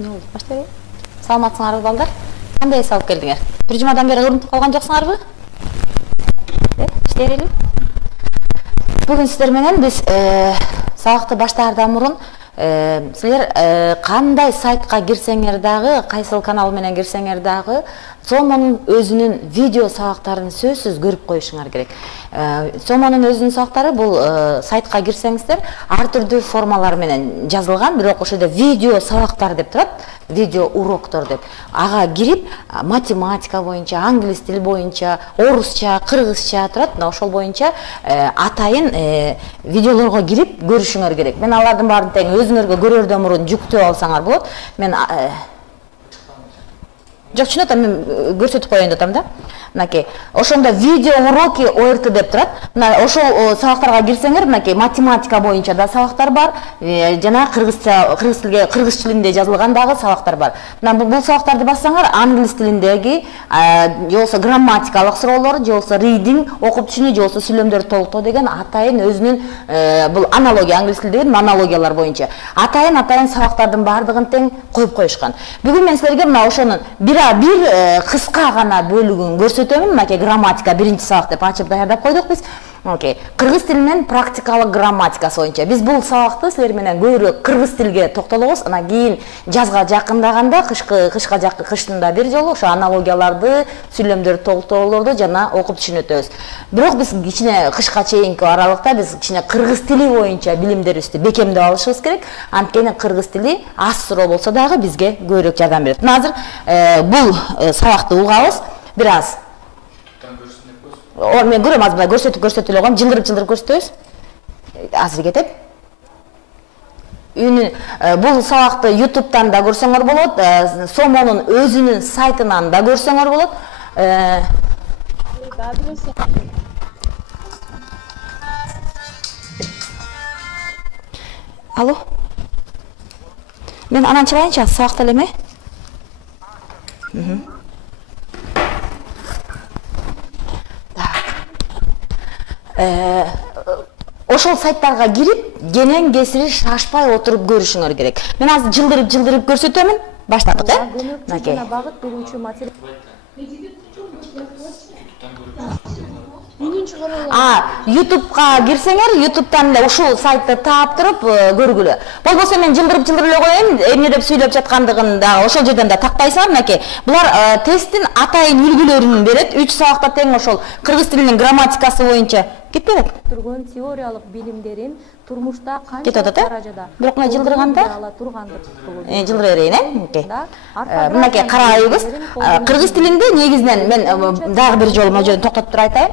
Ne oldu? Başlayalım. Саламатсыңарбы балдар? Кандай эс алып келдиңер? Бир жумадан бери урунтуп калган жоксуңарбы? İşte verelim. Bugün sizler менен биз сабакты баштаардан мурун силер кандай сайтка кирсеңер дагы, кайсыл канал менен кирсеңер дагы, Сомонун өзүнүн видео сабактарын сөзсүз көрүп коюшуңар керек. Сомонун өзүнүн сабактары бул сайтка кирсеңиздер, ар түрдүү формалар менен жазылган, бирок ошол жерде видео сабактар деп турат, видео уроктор деп. Ага кирип, математика боюнча, англис тили боюнча, орусча, кыргызча турат, мына ошол боюнча атайын видеолорго кирип көрүшүңөр керек. Мен алардын баарын тең өзүңөргө көрөрдөн мурун жүктөп алсаңар болот. Мен Жок, чын атам, мен көрсөтүп коеюн деп атам да. Мынакей, ошондо видео уроки ОРТ деп турат. Мына ошол сабактарга кирсеңер, мынакей математика боюнча да сабактар бар, жана кыргыз тилинде жазылган дагы сабактар бар. Мына бул сабактарды бассаңар, англис тилиндеги, же болбосо грамматикалык суроолор, же болбосо reading, окуп түшүнүү, же болбосо сүйлөмдөрдү толуктоо деген атайын өзүнүн бул аналогия, англис тилдеги аналогиялар боюнча атайын сабактардын баардыгын тең коюп коюшкан. Бүгүн мен силерге мына ошонун бир кыска гана бөлүгүн көрсөтөмүн. Мынакей грамматика биринчи сабак деп ачып даярдап койдук биз. Кыргыз тилинин практикалык грамматикасы боюнча биз бул сабакты силер менен көбүрөөк кыргыз тилге токтолобуз. Анан кийин жазга жакындаганда, кыштында бир жолу ошо аналогияларды, сүйлөмдөрдү толуктоолорду жана окуп түшүнөтөбүз. Бирок биз кичине кышка чейинки аралыкта биз кичине кыргыз тили боюнча билимдерибизди бекемдеп алышыбыз керек. Анткени кыргыз тили аз суроо болсо дагы бизге көбүрөөк жардам берет. Мына азыр бул сабакты угабыз. Бир аз мен көрөм, азыр көрсөтүп эле коем, жылдырып көрсөтөбүз. Азыр кетип. Бул сабакты YouTube'дан да көрсөңөр болот, Сомонун өзүнүн сайтынан да көрсөңөр болот. Алло. Мен анан чыгайынчы, сабакта элеме? Ошол сайттарга кирип, кенен кесири шашпай отуруп көрүшүңөр керек. Мен азыр жылдырып көрсөтөмүн. Баштадык, Мынакей. YouTube'га кирсеңер, YouTube'дан эле ушул сайтты таап туруп көргүлө. Болбосо мен жылдырып эле коеюн, эмне деп сүйлөп жаткандыгын да ошол жерден да такпайсыңар. Мынакей. Булар тесттин атайын үлгүлөрүн берет. 3 сабакта тең ошол кыргыз тилинин грамматикасы боюнча кетпейт. Турган теориялык билимдерин турмушта канча даражада. Бирок мына жылдырганда жылдыра берейин, Мынакей карайбыз. Кыргыз тилинде негизинен мен дагы бир жолу мына жерден токтотуп туруп айтайын.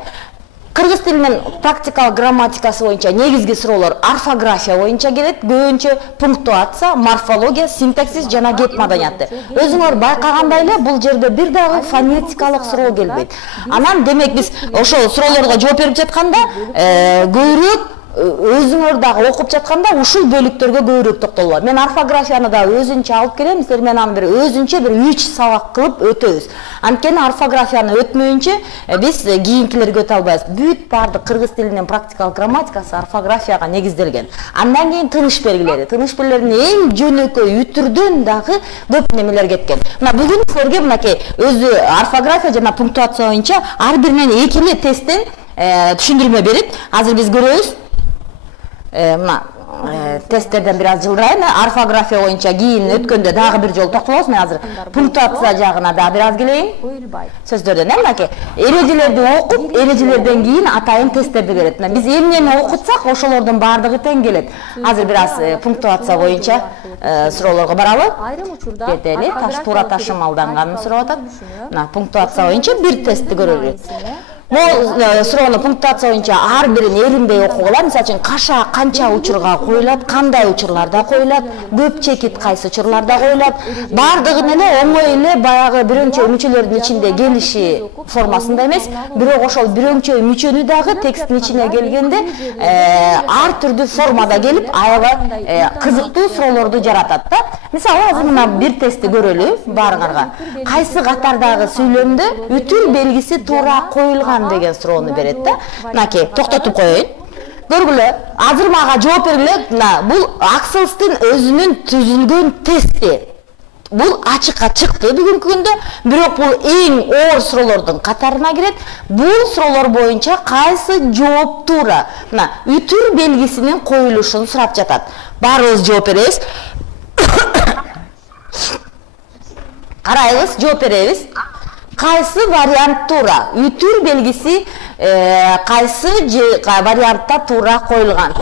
Кыргыз тилинин практикалык грамматикасы боюнча негизги суроолор орфография боюнча келет, көбүнчө пунктуация, морфология, синтаксис жана кеп маданияты. Өзүңөр байкагандай эле бул жерде бир дагы фонетикалык суроо келбейт. Анан демек биз ошол суроолорго жооп берип жатканда көбүрөөк өзүңөр дагы окуп жатканда ушул бөлүктөргө көбүрөөк токтолот. Мен орфографияны да өзүнчө алып келем, силер менен аны бир өзүнчө бир 3 сабак кылып өтөбүз. Анткени орфографияны өтмөйүнчө биз кийинкилерге өтө албайбыз. Бүт баардык кыргыз тилинин практикалык грамматикасы орфографияга негизделген. Андан кийин тыныш белгилери. Тыныш белгилеринин эң жөнөкөй үтүрдөн дагы көп немелер кеткен. Мына бүгүн силерге мынакей өзү орфография жана пунктуация боюнча ар биринен экиле тесттен түшүндүрмө берет. Азыр биз көрөбүз. Мына тесттерден бир аз жылдырайын. Орфография боюнча кийин өткөндө дагы бир жолу токтолобуз. Мен азыр пунктуация жагына дагы бир аз келейин. Сөздөрдөн мынакей эрежелерди окуп, эрежелерден кийин атайын тесттерди берет. Биз эмнени окутсак, ошолордун баардыгы тең келет. Азыр бир аз пунктуация боюнча суроолорго баралы. Айрым учурда кетели, туура ташым алданганын сурап атат. Мына пунктуация боюнча бир тестти көрөлү. Бул суроону пунктуация боюнча ар бирин эринбей окугула. Мисалы үчүн каша канча учурга коюлат, кандай учурларда коюлат, көп чекит кайсы учурларда коюлат. Баардыгын эле оңой эле баягы бирөңчөй мүчөлөрдүн ичинде келиши формасында эмес, бирок ошол бирөңчөй мүчөнү дагы тексттин ичине келгенде ар түрдүү формада келип, аябай кызыктуу суроолорду жаратат да. Мисалы азыр мына бир тестти көрөлү баарыңарга. Кайсы катардагы сүйлөмдө үтүл белгиси туура коюлган деген суроону берет да. Мынакей, токтотуп коеюн. Көргүлө, азыр мага жооп бергиле. Бул Акселстин өзүнүн түзүлгөн тести. Бул ачыкка чыкты бүгүнкү күндө, бирок бул эң оор суроолордун катарына кирет. Бул суроолор боюнча кайсы жооп туура? Мына үтүр белгисинин коюлушун сурап жатат. Баарыбыз жооп беребиз. Карайбыз, жооп беребиз. Кайсы вариант туура? Үтүр белгиси кайсы вариантта туура коюлган?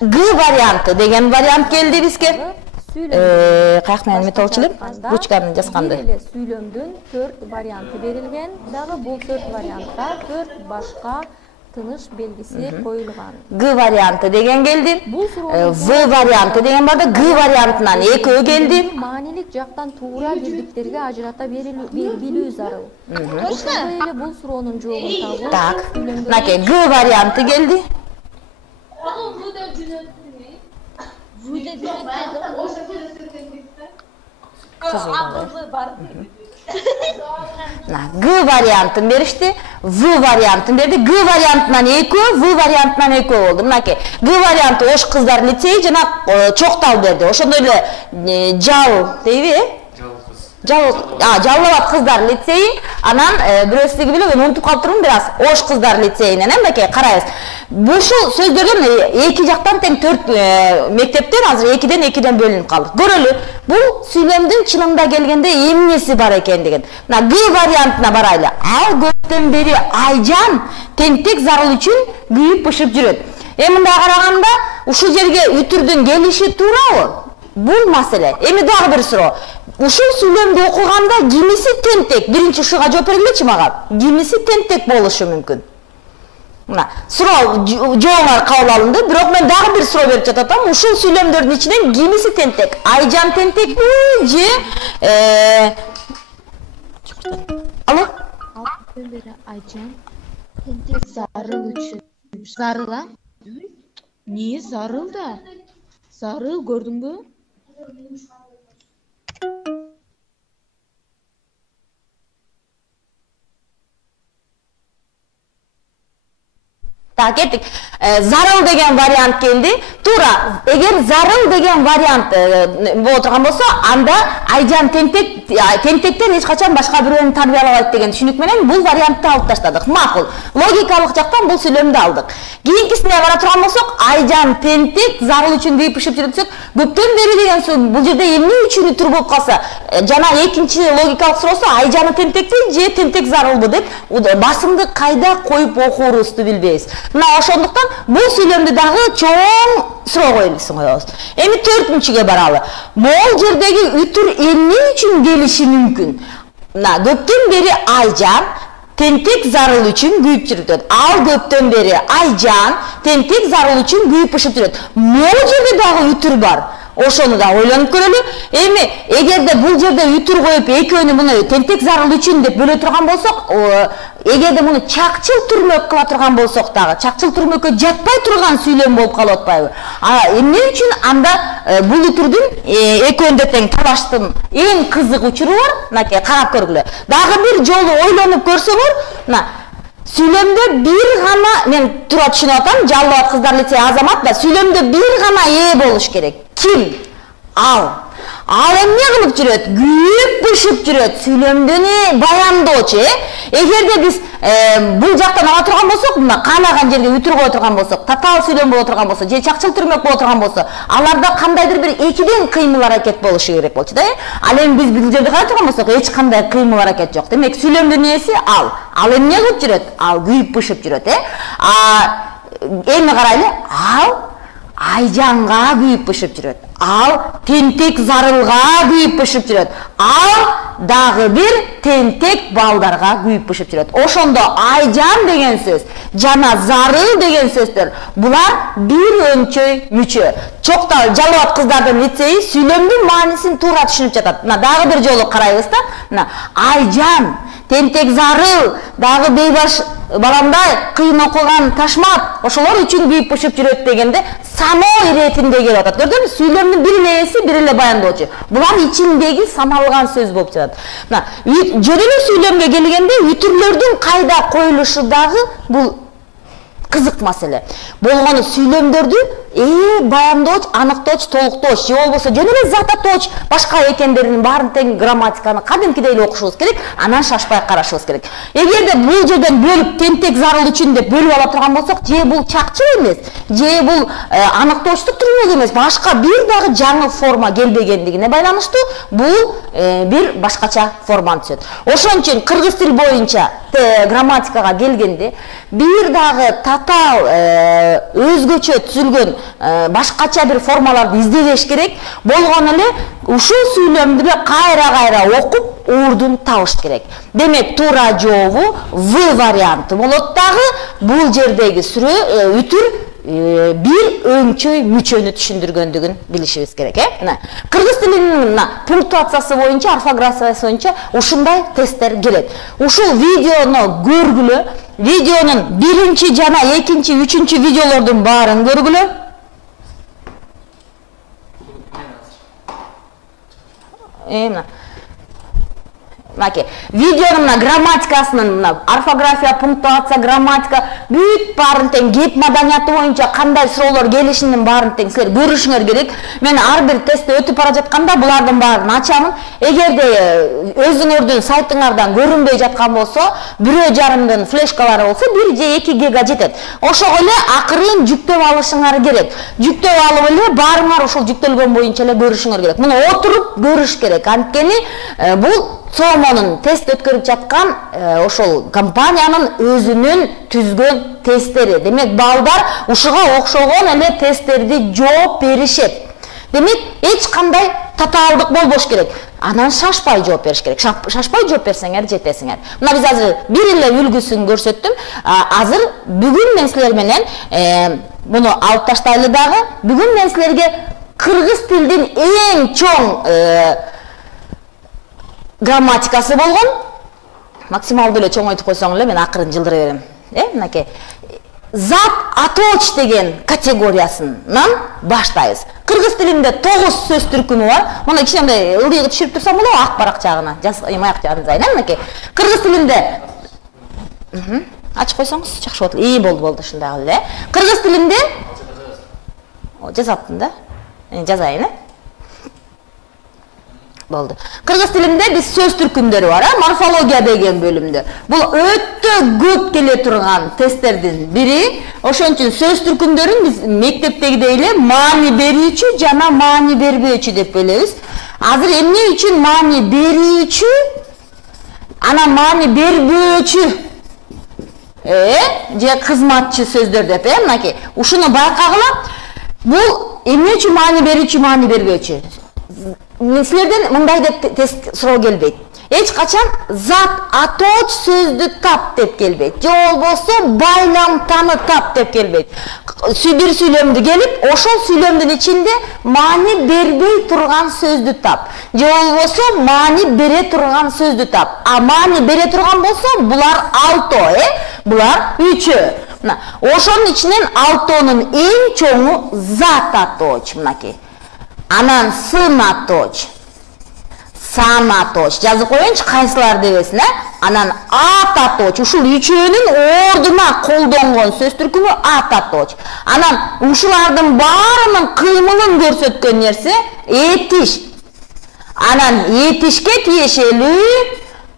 Г варианты деген вариант келди бизге. Каяк менен эме болчу элем? Ручканы жазганда. Сүйлөмдүн 4 варианты берилген. Дагы бул 4 вариантта 4 башка тыныш белгиси коюлган. Г варианты деген келди. В варианты деген бар да, Г вариантынан экөө келди. Маанилик жактан туура бирдиктерге ажырата билүү зарыл. Ошондой эле бул суроонун жообун табуу. Так. Мынакей Г варианты келди. Г вариантын беришти, В вариантын берди. Г вариантынан экөө, В вариантынан экөө болду. Мынакей Г варианты Ош кыздар лицейи жана Чоктал берди. Ошондой эле Жал дейби, Жалал кыздар лицейи, анан бирөөсү билем, мен унутуп калыптырмын бир аз. Ош кыздар лицейинен, мынакей карайбыз. Бушул сөздөрдөн эки жактан тең 4 мектептен азыр 2ден бөлүнүп калды. Көрөлү, бул сүйлөмдүн чынында келгенде эмнеси бар экендигин. Мына Г вариантына барайлы. Ал көптөн бери Айжан тентек зарыл үчүн күйүп бышып жүрөт. Мындай караганда ушул жерге үтүрдүн келиши туурабы? Бул маселе. Эми дагы бир суроо. Ушул сүйлөмдү окуганда кимиси тентек? Биринчи ушуга жооп бергилечи мага. Кимиси тентек болушу мүмкүн? Мына, суроо жооңар кабыл алынды, бирок мен дагы бир суроо берип жататам. Ушул сүйлөмдөрдүн ичинен кимиси тентек? Айжан тентекпи же Алло? Айжан тентек зарыл үчүн. Зарыл а? Не зарыл да? Зарыл көрдүңбү? Так, кеттик. Зарыл деген вариант келди. Туура, эгер зарыл деген вариант боло турган болсо, анда Айжан тентектен эч качан башка бирөөнү тарбиялабайт деген түшүнүк менен бул вариантты алып таштадык. Макул. Логикалык жактан бул сүйлөмдү алдык. Кийинкисине бара турган болсок, Айжан тентек зарыл үчүн күйүп бышып жүрөт десек, көптөн бери деген сөз бул жерде эмне үчүн үтүр болуп калса, жана экинчи логикалык суроосу Айжаны тентекпи же тентек зарылбы деп басымды кайда коюп окуурубузду билбейбиз. Мына ошондуктан бул сүйлөмдү дагы чоң суроо коебуз. Эми 4-күнчүгө баралы. Бул жердеги үтүр эмне үчүн келиши мүмкүн? Мына көптөн бери Айжан тентек зарыл үчүн күйүп жүрөт. Ал көптөн бери Айжан тентек зарыл үчүн күйүп бышып жүрөт. Могу жерде дагы үтүр бар. Ошону да ойлонуп көрөлү. Эми эгерде бул жерде үтүр коюп экөөнү муну тентек зарыл үчүн деп бөлө турган болсок, эгерде муну чакчыл түрмөк кыла турган болсок дагы, чакчыл түрмөккө жатпай турган сүйлөм болуп калып атпайбы? Эмне үчүн анда бул үтүрдүн экөөндө тең талаштын эң кызык учуру бар? Мынакей карап көргүлө. Дагы бир жолу ойлонуп көрсөңөр, мына сүйлөмдө бир гана, мен туура түшүнүп атам, Жалал кыздар лицейи Азамат да сүйлөмдө бир гана болуш керек. Ким? Ал. Ал эмне кылып жүрөт? Күйүп бышып жүрөт. Сүйлөмдү баяндоочу, Эгерде биз бул жактан ала турган болсок, мына каалаган жерге үтүр кое турган болсок, татаал сүйлөм боло турган болсо, же чакчыл түрмөк боло турган болсо, аларда кандайдыр бир экиден кыймыл аракет болушу керек болчу да. Ал эми биз бул жерде карай турган болсок, эч кандай кыймыл аракет жок. Демек сүйлөмдүн ээси ал. Ал эмне кылып жүрөт? Ал күйүп бышып жүрөт, Эми карайлы, ал Айжанга күйүп бышып жүрөт. Ал тентек зарылга күйүп бышып жүрөт. Ал дагы бир тентек балдарга күйүп бышып жүрөт. Ошондо Айжан деген сөз жана зарыл деген сөздөр булар бир өнчөй мүчө. Чоктал Жалал кыздардын лицейи сүйлөмдүн маанисин туура түшүнүп жатат. Мына дагы бир жолу карайбыз да. Мына Айжан, тентек зарыл, дагы бейбаш баландай кыйын окуган Ташмат, ошолор үчүн күйүп бышып жүрөт дегенде саноо иретинде келип атат. Көрдүңүзбү? Сүйлөмдүн бир эле ээси, бир эле баяндоочу. Булар ичиндеги саналган сөз болуп жатат. Мына, жөн эле сүйлөмгө келгенде үтүрлөрдүн кайда коюлушу дагы бул кызык маселе. Болгону сүйлөмдөрдү баяндооч, аныктооч, толуктооч, же болбосо жөн эле зат атооч башка экендеринин баарын тең грамматиканы кадимкидей эле окушубуз керек, анан шашпай карашыбыз керек. Эгерде бул жерден бөлүп тентек зарыл үчүн деп бөлүп ала турган болсок, же бул чакчыл эмес, же бул аныктоочтук түрүнүк эмес, башка бир дагы жаңы форма келбегендигине байланыштуу бул бир башкача форманы түзөт. Ошон үчүн кыргыз тил боюнча грамматикага келгенде бир дагы татаал өзгөчө түзүлгөн башкача бир формаларды издебеш керек. Болгону эле ушул сүйлөмдү кайра окуп уурдун табыш керек. Демек туура жообу В варианты болот дагы. Бул жердеги үтүр бир өңчөй мүчөнү түшүндүргөндүгүн билишибиз керек. Кыргыз тилинин пунктуациясы боюнча, орфографиясы боюнча ушундай тесттер келет. Ушул видеону көргүлө, видеонун биринчи жана экинчи, үчүнчү видеолордун баарын көргүлө. Видеонун грамматикасынын, орфография, пунктуация, грамматика бүт баарын тең, кеп маданияты боюнча кандай суроолор келишинин баарын тең силер көрүшүңөр керек. Мен ар бир тестти өтүп бара жатканда булардын баарын ачамын. Эгерде өзүңөрдүн сайтыңардан көрүнбөй жаткан болсо, 1,5 флешкалары болсо 1 же 2 гига жетет. Ошого эле акырын жүктөп алышыңар керек. Жүктөп алып эле баарыңар ошол жүктөлгөн боюнча эле көрүшүңөр керек. Муну отуруп көрүш керек. Анткени бул Сомонун тест өткөрүп жаткан ошол компаниянын өзүнүн түзгөн тесттери. Демек балдар ушуга окшогон эле тесттерди жооп беришет. Демек эч кандай татаалдык болбош керек. Анан шашпай жооп бериш керек. Шашпай жооп берсеңер жетесиңер. Мына биз азыр бир эле үлгүсүн көрсөттүм. Азыр бүгүн мен силер менен муну алып таштайлы дагы. Бүгүн мен силерге кыргыз тилдин эң чоң грамматикасы болгон, максималдуу эле чоңойтуп койсоң эле мен акырын жылдыра берем. Мынакей зат атооч деген категориясынан баштайбыз. Кыргыз тилинде 9 сөз түркүмү бар. Муну кичине ылдыйгы түшүрүп турсам болобу, ак барак жагына, аяк жагына зайын, мынакей. Кыргыз тилинде ачып койсоңуз жакшы болот. Болду ушундай кылып эле. Кыргыз тилинде жазаптын да. Жазайын, Болду. Кыргыз тилинде биз сөз түркүмдөрү бар, морфология деген бөлүмдө. Бул өтө көп келе турган тесттердин бири. Ошон үчүн сөз түркүмдөрүн биз мектептегидей эле маани берүүчү жана маани бербөөчү деп бөлөбүз. Азыр эмне үчүн маани берүүчү, анан маани бербөөчү же кызматчы сөздөр деп, мынакей. Ушуну байкагыла. Бул эмне үчүн маани берүүчү, маани бербөөчү? Силерден мындай деп тест суроо келбейт. Эч качан зат атооч сөздү тап деп келбейт. Же болбосо байламтаны тап деп келбейт. Бир сүйлөмдү келип, ошол сүйлөмдүн ичинде маани бербей турган сөздү тап. Же болбосо маани бере турган сөздү тап. А маани бере турган болсо, булар 6, булар 3. Ошонун ичинен 6-нун эң чоңу зат атооч, мынакей. Анан сын атооч, сан атооч, жазып коеюнчу кайсылар дебесин, Анан ат атооч, ушул үчөөнүн ордуна колдонгон сөз түркүмү ат атооч. Анан ушулардын баарынын кыймылын көрсөткөн нерсе этиш. Анан этишке тиешелүү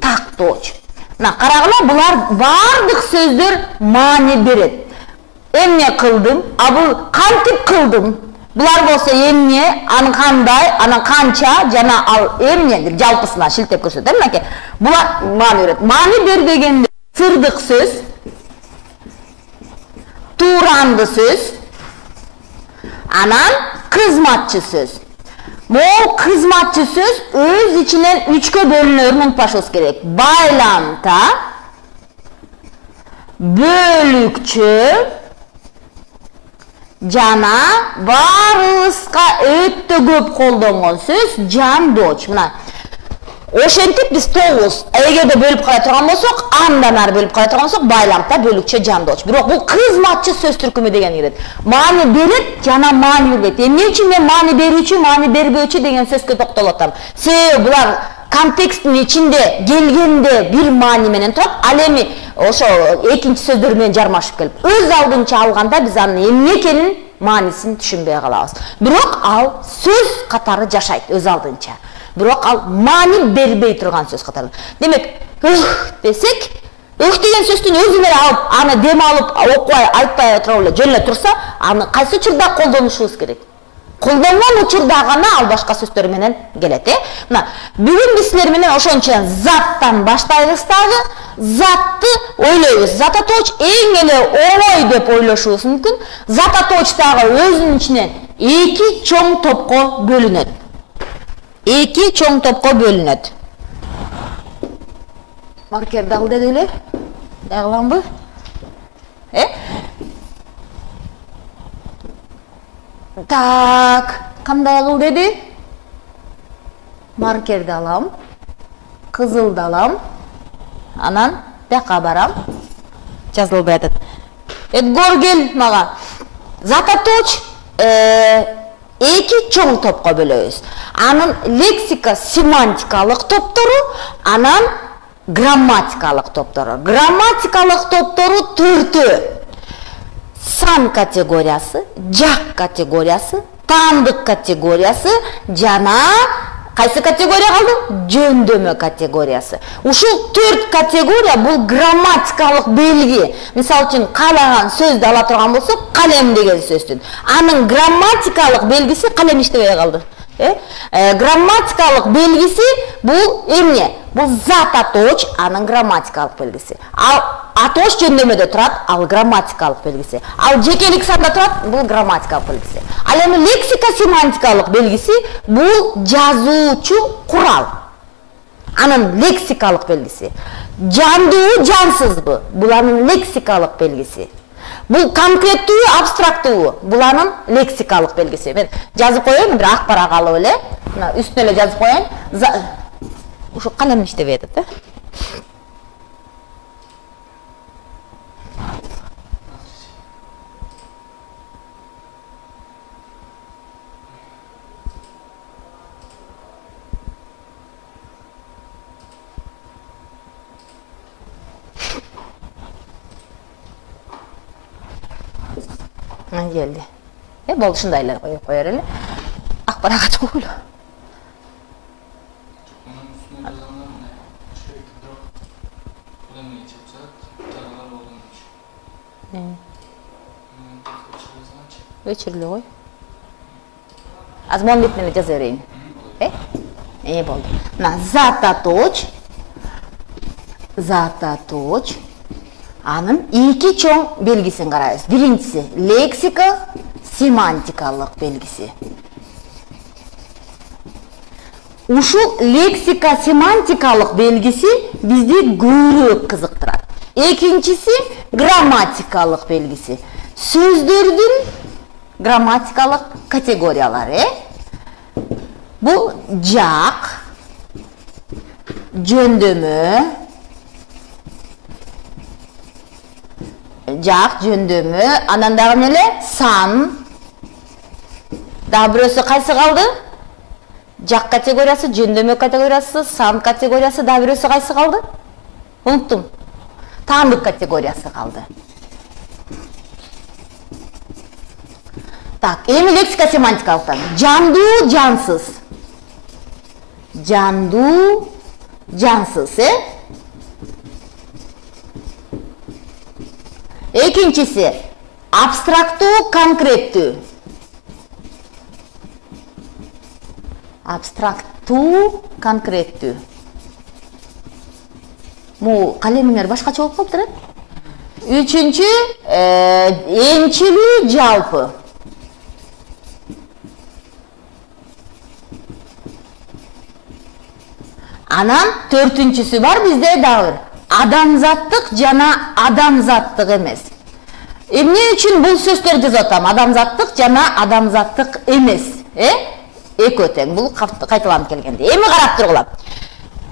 тактооч. Карагыла, булар бардык сөздөр маани берет. Эмне кылдым, бул кантип кылдым? Булар болсо эмне, анын кандай, анан канча жана ал эмне деп жалпысына шилтеп көрсөтөм, мынакей. Булар маани берет. Маани бербегенде сырдык сөз, тууранды сөз, анан кызматчы сөз. Бул кызматчы сөз өз ичинен 3кө бөлүнөрүн унутпашыбыз керек. Байламта, бөлүкчө жана баарыбызга өтө көп колдонгон сөз жандооч. Мына ошентип биз 9. Эгерде бөлүп кала турган болсок, андан ары бөлүп кала турган болсок, байламта, бөлүкчө, жандооч. Бирок бул кызматчы сөз түркүмү деген кирет. Маани берет жана маани бербейт. Эмне үчүн мен маани берүүчү, маани бербөөчү деген сөзгө токтолуп атам. Себеби булар контексттин ичинде келгенде бир маани менен турат, ал эми ошо экинчи сөздөр менен жармашып келип, өз алдынча алганда биз анын эмне экенин маанисин түшүнбөй калабыз. Бирок ал сөз катары жашайт өз алдынча. Бирок ал маани бербей турган сөз катары. Демек, десек, деген сөздүн өзүн эле алып, аны дем алып, окубай, айтпай отуруп эле жөн эле турса, аны кайсы учурда колдонушубуз керек? Колдонгон учурда гана ал башка сөздөр менен келет, Мына, бүгүн биз силер менен ошончо заттан баштайбыз дагы, затты ойлойбуз. Зататооч эң эле оңой деп ойлошубуз мүмкүн. Зататооч дагы өзүнүн ичинен эки чоң топко бөлүнөт. Эки чоң топко бөлүнөт. Маркерди ал деди эле. Дагыламбы? Так, кандай кыл деди? Маркерди алам. Кызылды алам. Анан бияка барам. Жазылбай атат. Эдгор кел мага. Зататооч эки чоң топко бөлөбүз. Анын лексика семантикалык топтору, анан грамматикалык топтору. Грамматикалык топтору төртөө. Сан категориясы, жак категориясы, таандык категориясы жана кайсы категория калды? Жөндөмө категориясы. Ушул төрт категория бул грамматикалык белги. Мисалы үчүн каалаган сөздү ала турган болсок, калем деген сөздүн. Анын грамматикалык белгиси калем иштебей калды. Грамматикалык белгиси бул эмне? Бул зататооч, анын грамматикалык белгиси. Ал атооч жөндөмөдө турат, ал грамматикалык белгиси. Ал жекелик санда турат, бул грамматикалык белгиси. Ал эми лексика семантикалык белгиси бул жазуучу курал. Анын лексикалык белгиси. Жандуу, жансызбы? Бул анын лексикалык белгиси. Бул конкреттүү, абстрактуу, бул анын лексикалык белгиси. Мен жазып коеюн, бир ак парак алып эле, мына үстүнө эле жазып коеюн. Ушу калем иштебей атат, Geldi. Boldu şunday эле коер эле. Ак парак ачып койлу. Өчүрлү кой. Азмон бетине жаза берейин. Болду. Мына зататооч. Анын эки чоң белгисин карайбыз. Биринчиси лексика семантикалык белгиси. Ушул лексика семантикалык белгиси бизди көбүрөөк кызыктырат. Экинчиси грамматикалык белгиси. Сөздөрдүн грамматикалык категориялары. Бул жак, жөндөмө, анан дагы эмне? Сан. Дагы бирөөсү кайсы калды? Жак категориясы, жөндөмө категориясы, сан категориясы, дагы бирөөсү кайсы калды? Унуттум. Таандык категориясы калды. Так, эми лексика семантикалыктан. Жандуу, жансыз. Жандуу, жансыз, Экинчиси абстрактуу, конкреттүү. Абстрактуу, конкреттүү. Му калемиңер башкача болуп калыптыр, Үчүнчү энчилүү, жалпы. Анан төртүнчүсү бар бизде дагы. Адамзаттык жана адамзаттык эмес. Эмне үчүн бул сөздөрдү жазып атам? Адамзаттык жана адамзаттык эмес. Экөө тең. Бул кайталанып келгенде. Эми карап тургула.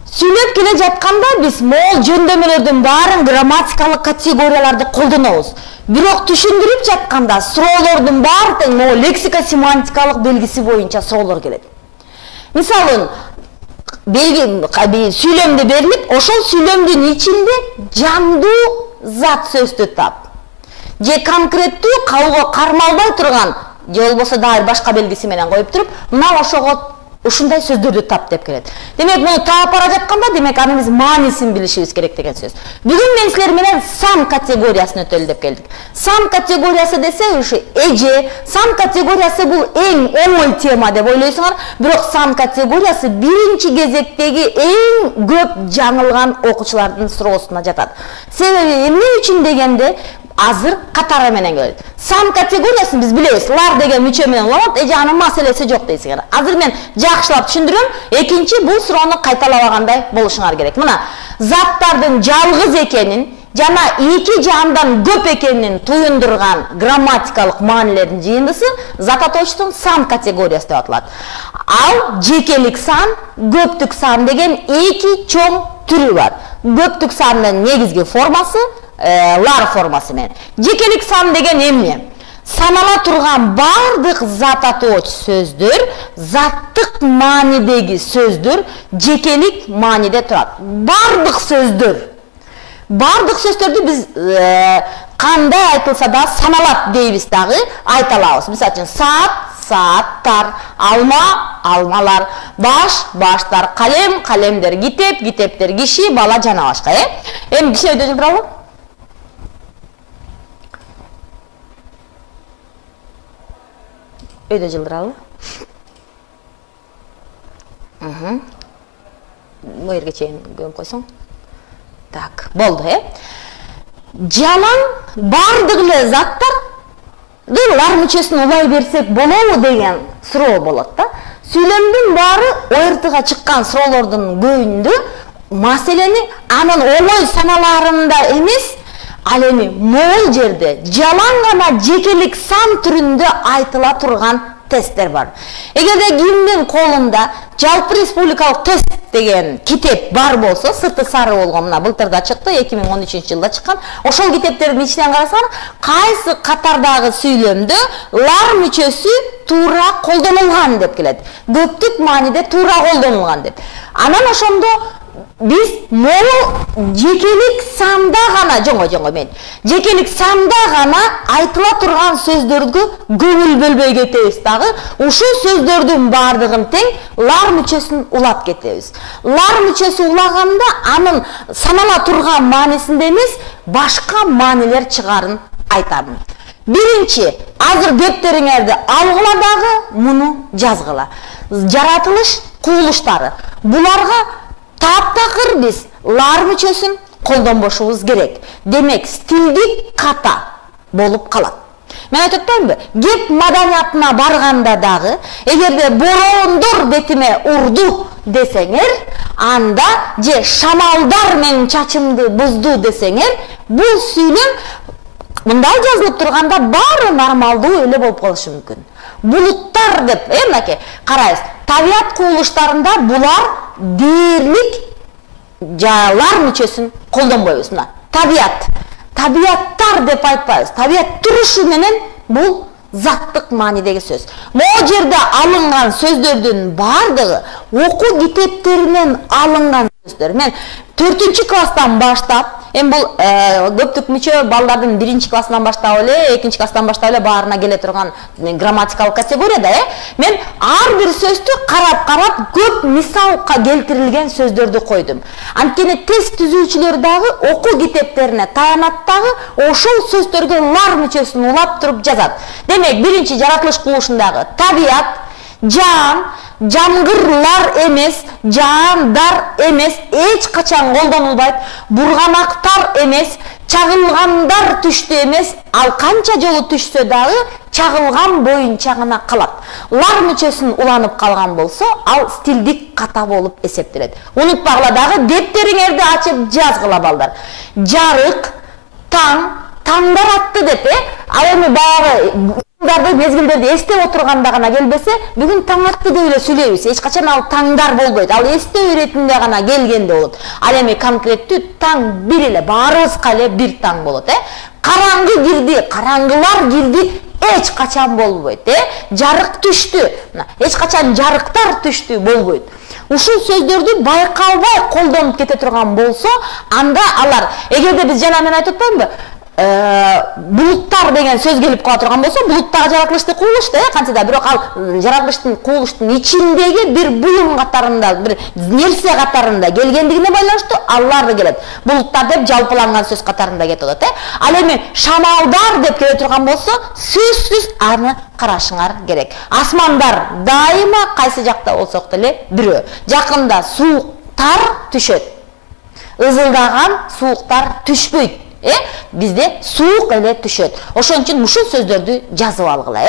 Сүйлөп келе жатканда биз могул жөндөмөлөрдүн баарын грамматикалык категорияларды колдонобуз. Бирок түшүндүрүп жатканда суроолордун баары тең могул лексика семантикалык белгиси боюнча суроолор келет. Мисалы, сүйлөмдө берилип, ошол сүйлөмдүн ичинде жандуу зат сөздү тап. же конкреттүү кабылга кармалбай турган же болбосо дагы башка белгиси менен коюп туруп мына ошого ушундай сөздөрдү тап деп келет. Демек муну таап бара жатканда демек аны биз маанисин билишибиз керек деген сөз. Бүгүн мен силер менен сан категориясын өтөлү деп келдик. Сан категориясы десе ушу эже, сан категориясы бул эң оңой тема деп ойлойсуңар, бирок сан категориясы биринчи кезектеги эң көп жаңылган окуучулардын суроосуна жатат. Себеби эмне үчүн дегенде азыр катары менен келет. Сан категориясын биз билебиз. Лар деген мүчө менен уланат, эже анын маселеси жок дейсиңер. Азыр мен жакшылап түшүндүрөм. Экинчи бул суроону кайталабагандай болушуңар керек. Мына заттардын жалгыз экенин жана эки жандан көп экенин туюндурган грамматикалык маанилердин жыйындысы зататочтун сан категориясы деп аталат. Ал жекелик сан, көптүк сан деген эки чоң түрү бар. Көптүк сандын негизги формасы лар формасы менен. Жекелик сан деген эмне? Санала турган бардык зататооч сөздөр, заттык маанидеги сөздөр жекелик мааниде турат. Бардык сөздөрдү биз кандай айтылса да саналат дейбиз дагы айта алабыз. Мисалы үчүн саат, сааттар, алма, алмалар, баш, баштар, калем, калемдер, китеп, китептер, киши, бала жана башка. Эми киши өйдө жылдыралы? Өйдө жылдыралы? Бу жерге чейин көмүп койсоң. Так, болду, Жалаң бардык эле заттар лар мүчөсүн улай берсек болобу деген суроо болот да. Сүйлөмдүн баары ойыртыга чыккан суроолордун көбүндө маселени анын оңой саналарында эмес, ал эми могул жерде жалаң гана жекелик сан түрүндө айтыла турган тесттер бар. Эгерде кимдин колунда жалпы республикалык тест деген китеп бар болсо, сырты сары болгон, мына былтырда чыкты, 2013-жылда чыккан. Ошол китептердин ичинен карасаңар, кайсы катардагы сүйлөмдө лар мүчөсү туура колдонулган деп келет. Көптүк мааниде туура колдонулган деп. Анан ошондо биз могул жекелик санда гана, жоңго мен. Жекелик санда гана айтыла турган сөздөргө көңүл бөлбөй кетебиз дагы. Ушул сөздөрдүн бардыгын тең лар мүчөсүн улап кетебиз. Лар мүчөсү улаганда анын санала турган маанисинде эмес, башка маанилер чыгарын айтам. Биринчи, азыр дептериңерди алгыла дагы муну жазгыла. Жаратылыш кубулуштары. Буларга таптакыр биз лар мүчөсүн колдонбошубуз керек. Демек, стилдик ката болуп калат. Мен айтып атпаймынбы? Кеп маданиятына барганда дагы, эгерде бороондор бетиме урду десеңер, анда же шамалдар менин чачымды бузду десеңер, бул сүйлөм мындай жазылып турганда баары нормалдуу эле болуп калышы мүмкүн. Булуттар деп, мынакей, карайсыз, табият кубулуштарында булар дээрлик лар мүчөсүн колдонбойбуз. Мына табияттар деп айтпайбыз. Табият турушу менен бул заттык маанидеги сөз. Могу жерде алынган сөздөрдүн бардыгы окуу китептеринен алынган сөздөр. Мен 4-класстан баштап, бул көптүк мүчө балдардын 1-классынан баштап эле, 2-класстан баштап эле баарына келе турган грамматикалык категорияда, мен ар бир сөздү карап көп мисалга келтирилген сөздөрдү койдум. Анткени тест түзүүчүлөр дагы окуу китептерине таянат дагы ошол сөздөргө лар мүчөсүн улап туруп жазат. Демек, биринчи жаратылыш кубулушундагы табият, жан, жамгырлар эмес, жандар эмес, эч качан колдонулбайт, бурганактар эмес, чагылгандар түштү эмес, ал канча жолу түшсө дагы чагылган боюнча гана калат. Лар мүчөсүн уланып калган болсо, ал стилдик ката болуп эсептелет. Унутпагыла дагы, дептериңерди ачып жазгыла балдар. Жарык, таң, таңдар атты деп, ал эми баягы мезгилдерди эстеп отурганда гана келбесе, бүгүн таң атты деп эле сүйлөйбүз. Эч качан ал таңдар болбойт. Ал эстөө иретинде гана келгенде болот. Ал эми конкреттүү таң бир эле, баарыбызга эле бир таң болот, Караңгы кирди, караңгылар кирди, эч качан болбойт, Жарык түштү. Эч качан жарыктар түштү болбойт. Ушул сөздөрдү байкалбай колдонуп кете турган болсо, анда алар, эгерде биз жана мен айтып атпаймынбы? булуттар деген сөз келип кала турган болсо, булуттагы жаратылышты кубулушту, кантсе да, бирок ал жаратылыштын кубулуштун ичиндеги бир буюм катарында, бир нерсе катарында келгендигине байланыштуу аллар да келет. Булуттар деп жалпыланган сөз катарында кетип атат, Ал эми шамалдар деп келе турган болсо, сөзсүз аны карашыңар керек. Асмандар дайыма кайсы жакта болсок деле бирөө. Жакында сууктар түшөт. Ызылдаган сууктар түшпөйт. Бизде суук эле түшөт. Ошон үчүн ушул сөздөрдү жазып алгыла,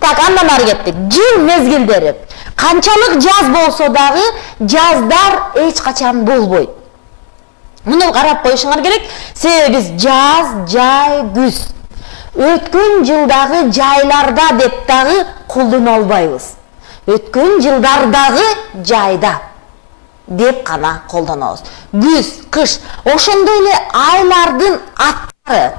Так, андан ары кеттик. Жыл мезгилдери. Канчалык жаз болсо дагы жаздар эч качан болбойт. Муну карап коюшуңар керек. Себеби биз жаз, жай, күз. Өткөн жылдагы жайларда деп дагы колдоно албайбыз. Өткөн жылдардагы жайда деп гана колдонобуз. Күз, кыш, ошондой эле айлардын аттары.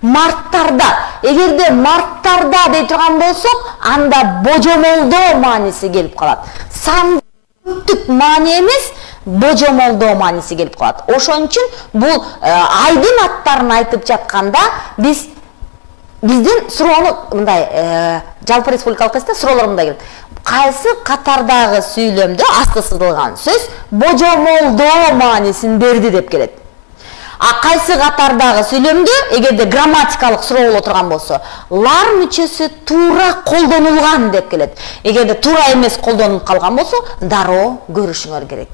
Марттарда, эгерде марттарда дей турган болсок, анда божомолдоо мааниси келип калат. Сандык маани эмес, божомолдоо мааниси келип калат. Ошон үчүн бул айдын аттарын айтып жатканда биздин суроону мындай жалпы республикалык тестте суроолор мындай келет. Кайсы катардагы сүйлөмдө асты сызылган сөз божомолдоо маанисин берди деп келет. Кайсы катардагы сүйлөмдө эгерде грамматикалык суроо боло турган болсо, лар мүчөсү туура колдонулган деп келет. Эгерде туура эмес колдонулуп калган болсо, дароо көрүшүңөр керек.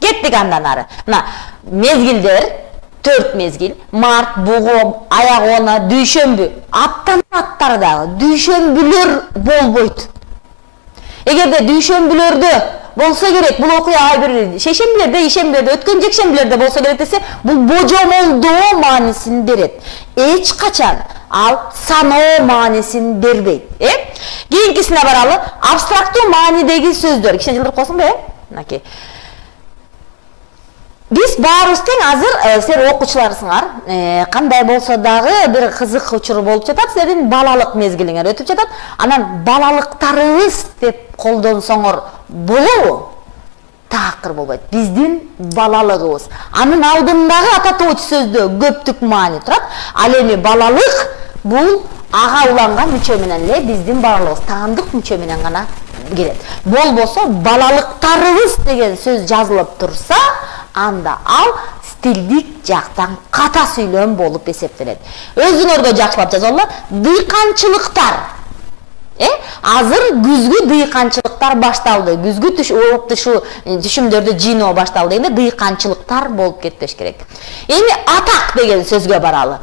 Кеттик андан ары. Мына мезгилдер 4 мезгил, март, бугу, аягона, дүйшөмбү. Аптанын аттары дагы дүйшөмбүлөр болбойт. Эгерде дүйшөмбүлөрдө болсо керек, бул окуя бир шейшембилерде, ишембилерде, өткөн жекшембилерде болсо керек десе, бул божомолдоо маанисин берет. Эч качан ал саноо маанисин бербейт. Кийинкисине баралы. Абстрактуу маанидеги сөздөр. Кичине жылдырып койсуңбу, Мынакей. Биз баарыбыз тең азыр силер окуучуларсыңар, кандай болсо дагы бир кызык учур болуп жатат, силердин балалык мезгилиңер өтүп жатат. Анан балалыктарыбыз деп колдонсоңор болобу? Такыр болбойт. Биздин балалыгыбыз. Анын алдындагы ататоочу сөздө көптүк маани турат. Ал эми балалык бул ага уланган мүчө менен эле биздин балалыгыбыз таандык мүчө менен гана келет. Болбосо балалыктарыбыз деген сөз жазылып турса, анда ал стилдик жактан ката сүйлөм болуп эсептелет. Өзүңөргө жакшылап жазалы. Дыйканчылыктар. Азыр күзгү дыйканчылыктар башталды. Күзгү түшүмдөрдү жыйноо башталды дегенде дыйканчылыктар болуп кетпеш керек. Эми атак деген сөзгө баралы.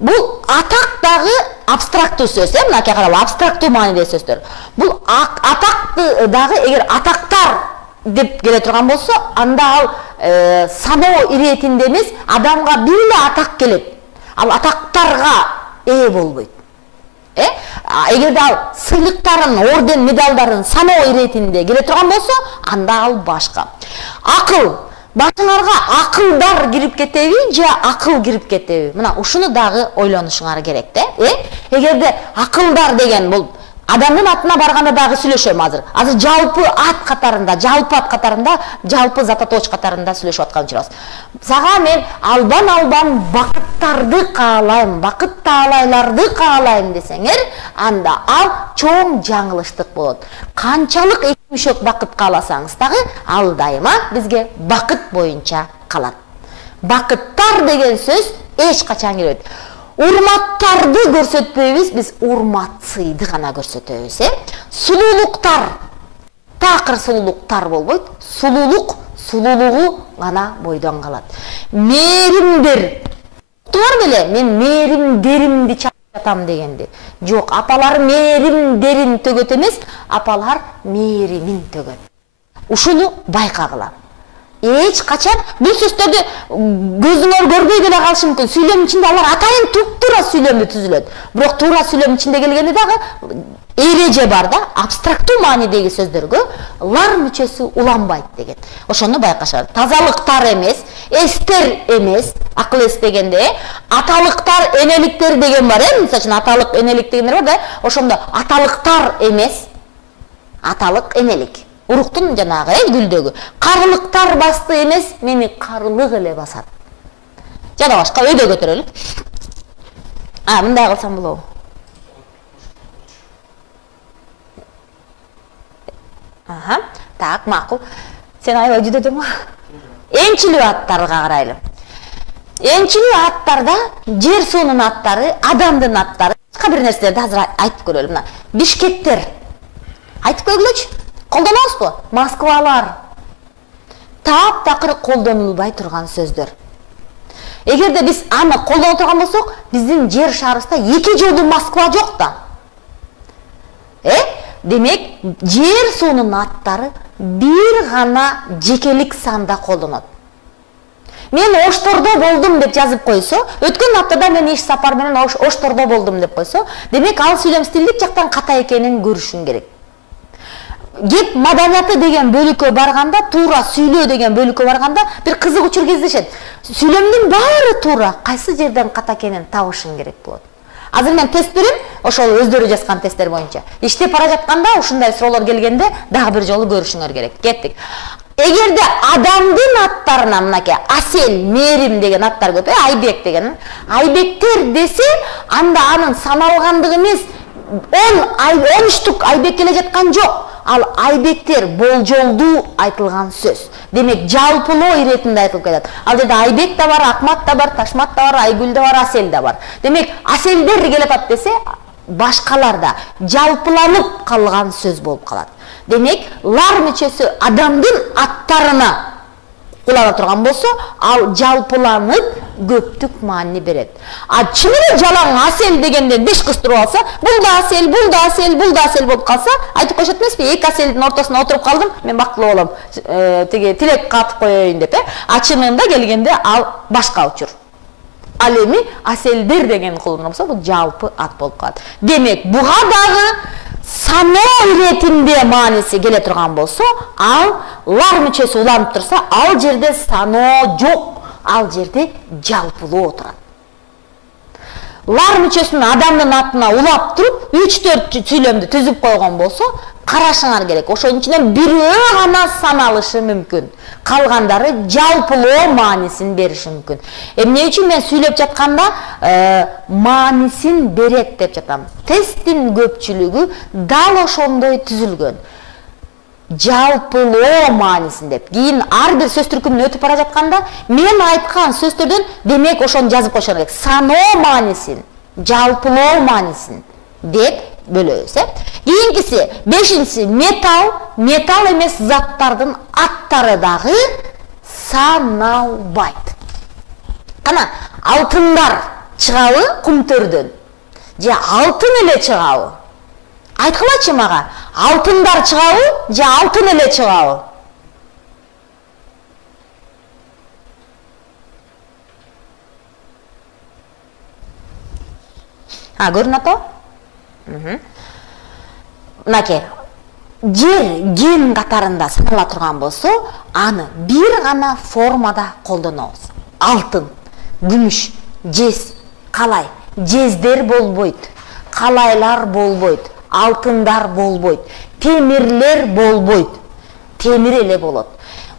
Бул атак дагы абстрактуу сөз, мынакей каралы, абстрактуу маанидеги сөздөр. Бул атакты дагы эгер атактар деп келе турган болсо, анда ал саноо иретинде эмес, адамга бир эле атак келет. Ал атактарга ээ болбойт. Эгерде ал сыйлыктарын, орден, медалдарын саноо иретинде келе турган болсо, анда ал башка. Акыл. Башыңарга акылдар кирип кетеби, же акыл кирип кетеби? Мына ушуну дагы ойлонушуңар керек да. Эгерде акылдар деген бул адамдын атына барганда дагы сүйлөшөм азыр. Азыр жалпы ат катарында, жалпы зататоч катарында сүйлөшүп аткан учурабыз. Сага мен албан бакыттарды каалайм, бакыт таалайларды каалайм десеңер, анда ал чоң жаңылыштык болот. Канчалык эки мүшөк бакыт кааласаңыз дагы, ал дайыма бизге бакыт боюнча калат. Бакыттар деген сөз эч качан келбейт. Урматтарды көрсөтпөйбүз, биз урматсыйды гана көрсөтөбүз. Сулуулуктар. Такыр сулуулуктар болбойт. Сулуулугу гана бойдон калат. Мээримдер. Туар беле, мен мээримдеримди чачатам дегенди. Жок, апалар мээримдерин төгөт эмес, апалар мээримин төгөт. Ушуну байкагыла. Эч качан бул сөздөрдү көзүңөр көрбөй деле калышы мүмкүн. Сүйлөм ичинде алар атайын туптура сүйлөмдө түзүлөт. Бирок туура сүйлөм ичинде келгенде дагы эреже бар да, абстрактуу маанидеги сөздөргө лар мүчөсү уланбайт деген. Ошону байкашар. Тазалыктар эмес, эстер эмес, акыл эс дегенде, аталыктар, энеликтер деген бар, мисалы үчүн аталык, энелик дегендер бар да, ошондо аталыктар эмес, аталык, энелик. Уруктун жанагы гүлдөгү. Карылыктар басты эмес, мени карылык эле басат. Жана башка өйдө көтөрөлү. Мындай кылсам болобу? Так, макул. Сен аябай жүдөдүң. Энчилүү аттарга карайлы. Энчилүү аттарда жер суунун аттары, адамдын аттары, башка бир нерселерди азыр айтып көрөлү. Мына Бишкектер. Айтып көргүлөчү. Колдонобузбу? Москвалар. Таптакыр колдонулбай турган сөздөр. Эгерде биз аны колдоно турган болсок, биздин жер шарыбызда 2 жолдуу Москва жок да. Демек, жер суунун аттары бир гана жекелик санда колдонот. Мен Оштордо болдум деп жазып койсо, өткөн аптада мен иш сапар менен Оштордо болдум деп койсо, демек ал сүйлөм стилдик жактан ката экенин көрүшүң керек. Геп маданияты деген бөлүккө барганда, туура сүйлөө деген бөлүккө барганда бир кызык учур кездешет. Сүйлөмдүн баары туура, кайсы жерден ката экенин табышың керек болот. Азыр мен тест берем, ошол өздөрү жазган тесттер боюнча. Иштеп бара жатканда ушундай суроолор келгенде дагы бир жолу көрүшүңөр керек. Кеттик. Эгерде адамдын аттарына мынакей Асел, Мерим деген аттар көп, Айбек деген. Айбектер десе, анда анын саналгандыгы эмес, 10 штук Айбек келе жаткан жок. Ал Айбектер болжолдуу айтылган сөз. Демек, жалпылоо иретинде айтылып келет. Ал жерде Айбек да бар, Акмат да бар, Ташмат да бар, Айгүл да бар, Асел да бар. Демек, Аселдер келет десе, башкалар да жалпыланып калган сөз болуп калат. Демек, лар мүчөсү адамдын аттарына кулана турган болсо, ал жалпыланып көптүк маани берет. Чын эле жалаң Асел дегенден 5 кыстырып алса, бул да Асел, бул да Асел, бул да Асел болуп калса, айтып коюшат эмеспи? 2 Аселдин ортосуна отуруп калдым, мен бактылуу болом. Тиги тилек катып коеюн деп, чынында келгенде ал башка учур. Ал эми Аселдер деген колдонулса, болсо, бул жалпы ат болуп калат. Демек, буга дагы саноо иретинде мааниси келе турган болсо, ал лар мүчөсү уланып турса, ал жерде саноо жок, ал жерде жалпылоо турат. Лар мүчөсүн адамдын атына улап туруп, 3-4 сүйлөмдү түзүп койгон болсо, карашыңар керек. Ошонун ичинен бирөө гана саналышы мүмкүн. Калгандары жалпылоо маанисин бериши мүмкүн. Эмне үчүн мен сүйлөп жатканда маанисин берет деп жатам. Тесттин көпчүлүгү дал ошондой түзүлгөн. Жалпылоо маанисин деп. Кийин ар бир сөз түркүмүн өтүп бара жатканда, мен айткан сөздөрдөн демек ошону жазып койшоң керек. Саноо маанисин, жалпылоо маанисин деп бөлөбүз. Кийинкиси, 5-инчиси металл, металл эмес заттардын аттары дагы саналбайт. Кана, алтындар чыгабы кумтөрдөн? Же алтын эле чыгабы? Айткылачы мага, алтындар чыгабы, же алтын эле чыгабы? Көрүнүп атабы? Мынакей, жер ген катарында санала турган болсо, аны бир гана формада колдонобуз. Алтын, күмүш, жез, калай. Жездер болбойт, калайлар болбойт, алтындар болбойт, темирлер болбойт. Темир эле болот.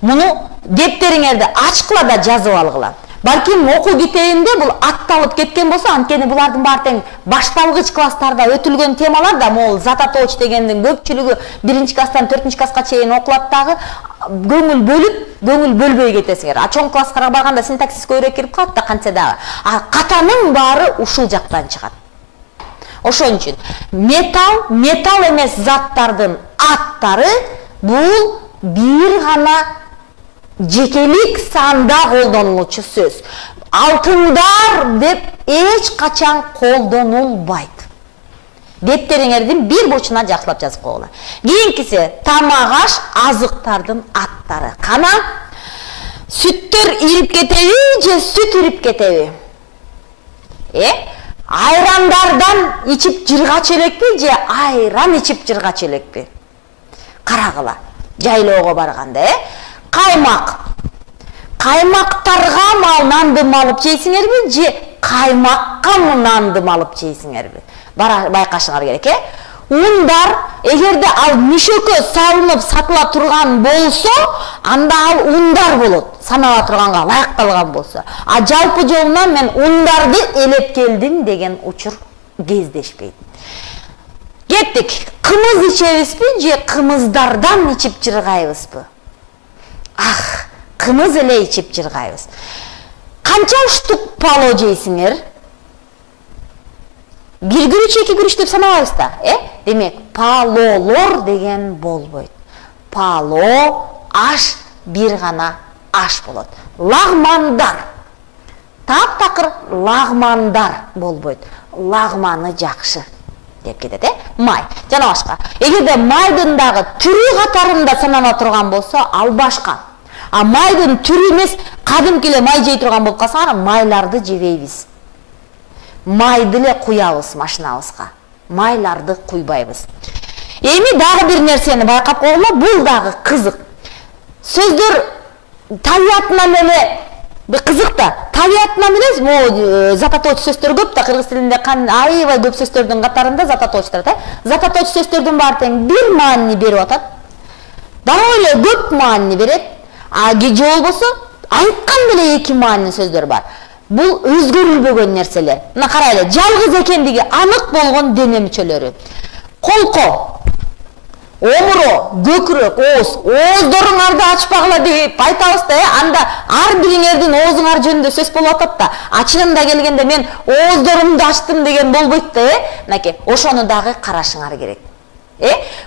Муну дептериңерди ачкыла да жазып алгыла. Балким окуу китебинде бул атталып кеткен болсо, анткени булардын баары тең башталгыч класстарда өтүлгөн темалар да, могул Зататоч дегендин көпчүлүгү 1-чи класстан 4-чи класска чейин окулат дагы, көңүл бөлүп, көңүл бөлбөй кетесиңер. Чоң класска барганда синтаксис көбүрөөк кирип калат да кантсе дагы. Катанын баары ушул жактан чыгат. Ошон үчүн металл эмес заттардын аттары бул бир гана жекелик санда колдонулчу сөз. Алтындар деп эч качан колдонулбайт. Дептериңердин бир бурчуна жакшылап жазып койгула. Кийинкиси, тамак аш азыктардын аттары. Кана, сүттөр ирип кетеби же сүт ирип кетеби? Айрандардан ичип жыргач элекпи же айран ичип жыргач элекпи? Карагыла, жайлоого барганда, Каймак. Каймактарга нанды алып жейсиңерби же каймакка нанды алып жейсиңерби? Байкашыңар керек, Ундар, эгерде ал мүшөккө салынып сатыла турган болсо, анда ал ундар болот. санала турганга ылайыкталган болсо. А жалпы жолунан мен ундарды элеп келдим деген учур кездешпейт. Кеттик. Кымыз ичебизби же кымыздардан ичип жыргайбызбы? Ах, кымыз эле ичип жыргайбыз. Канча уштук пало жейсиңер? Бир күрүч, эки күрүч деп санабайбыз да, Демек, палолор деген болбойт. Пало аш бир гана аш болот. Лагмандар. Таптакыр лагмандар болбойт. Лагманы жакшы деп кетет, Май. Жана башка. Эгерде майдын дагы түрү катарында санала турган болсо, ал башка. А майдын түрү эмес, кадимки эле май жей турган болуп калса, майларды жебейбиз. Майды эле куябыз машинабызга. Майларды куйбайбыз. Эми дагы бир нерсени байкап койгула, бул дагы кызык. Сөздөр табиятынан эле кызык да. Табиятынан эле могу зататоч сөздөр көп да, кыргыз тилинде аябай көп сөздөрдүн катарында зататочтор, Зататоч сөздөрдүн баары тең бир маани берип атат. Дагы эле көп маани берет. А же болбосо айткан деле эки маанилүү сөздөр бар. Бул өзгөрүлбөгөн нерселер. Мына карайлы, жалгыз экендиги анык болгон дене мүчөлөрү. Колко, омуро, көкүрөк, ооз. Ооздоруңарды ачпагыла деп айтабыз да, анда ар бириңердин оозуңар жөнүндө сөз болуп атат да. Ачыгында келгенде мен ооздорумду ачтым деген болбойт да, Мынакей, ошону дагы карашыңар керек.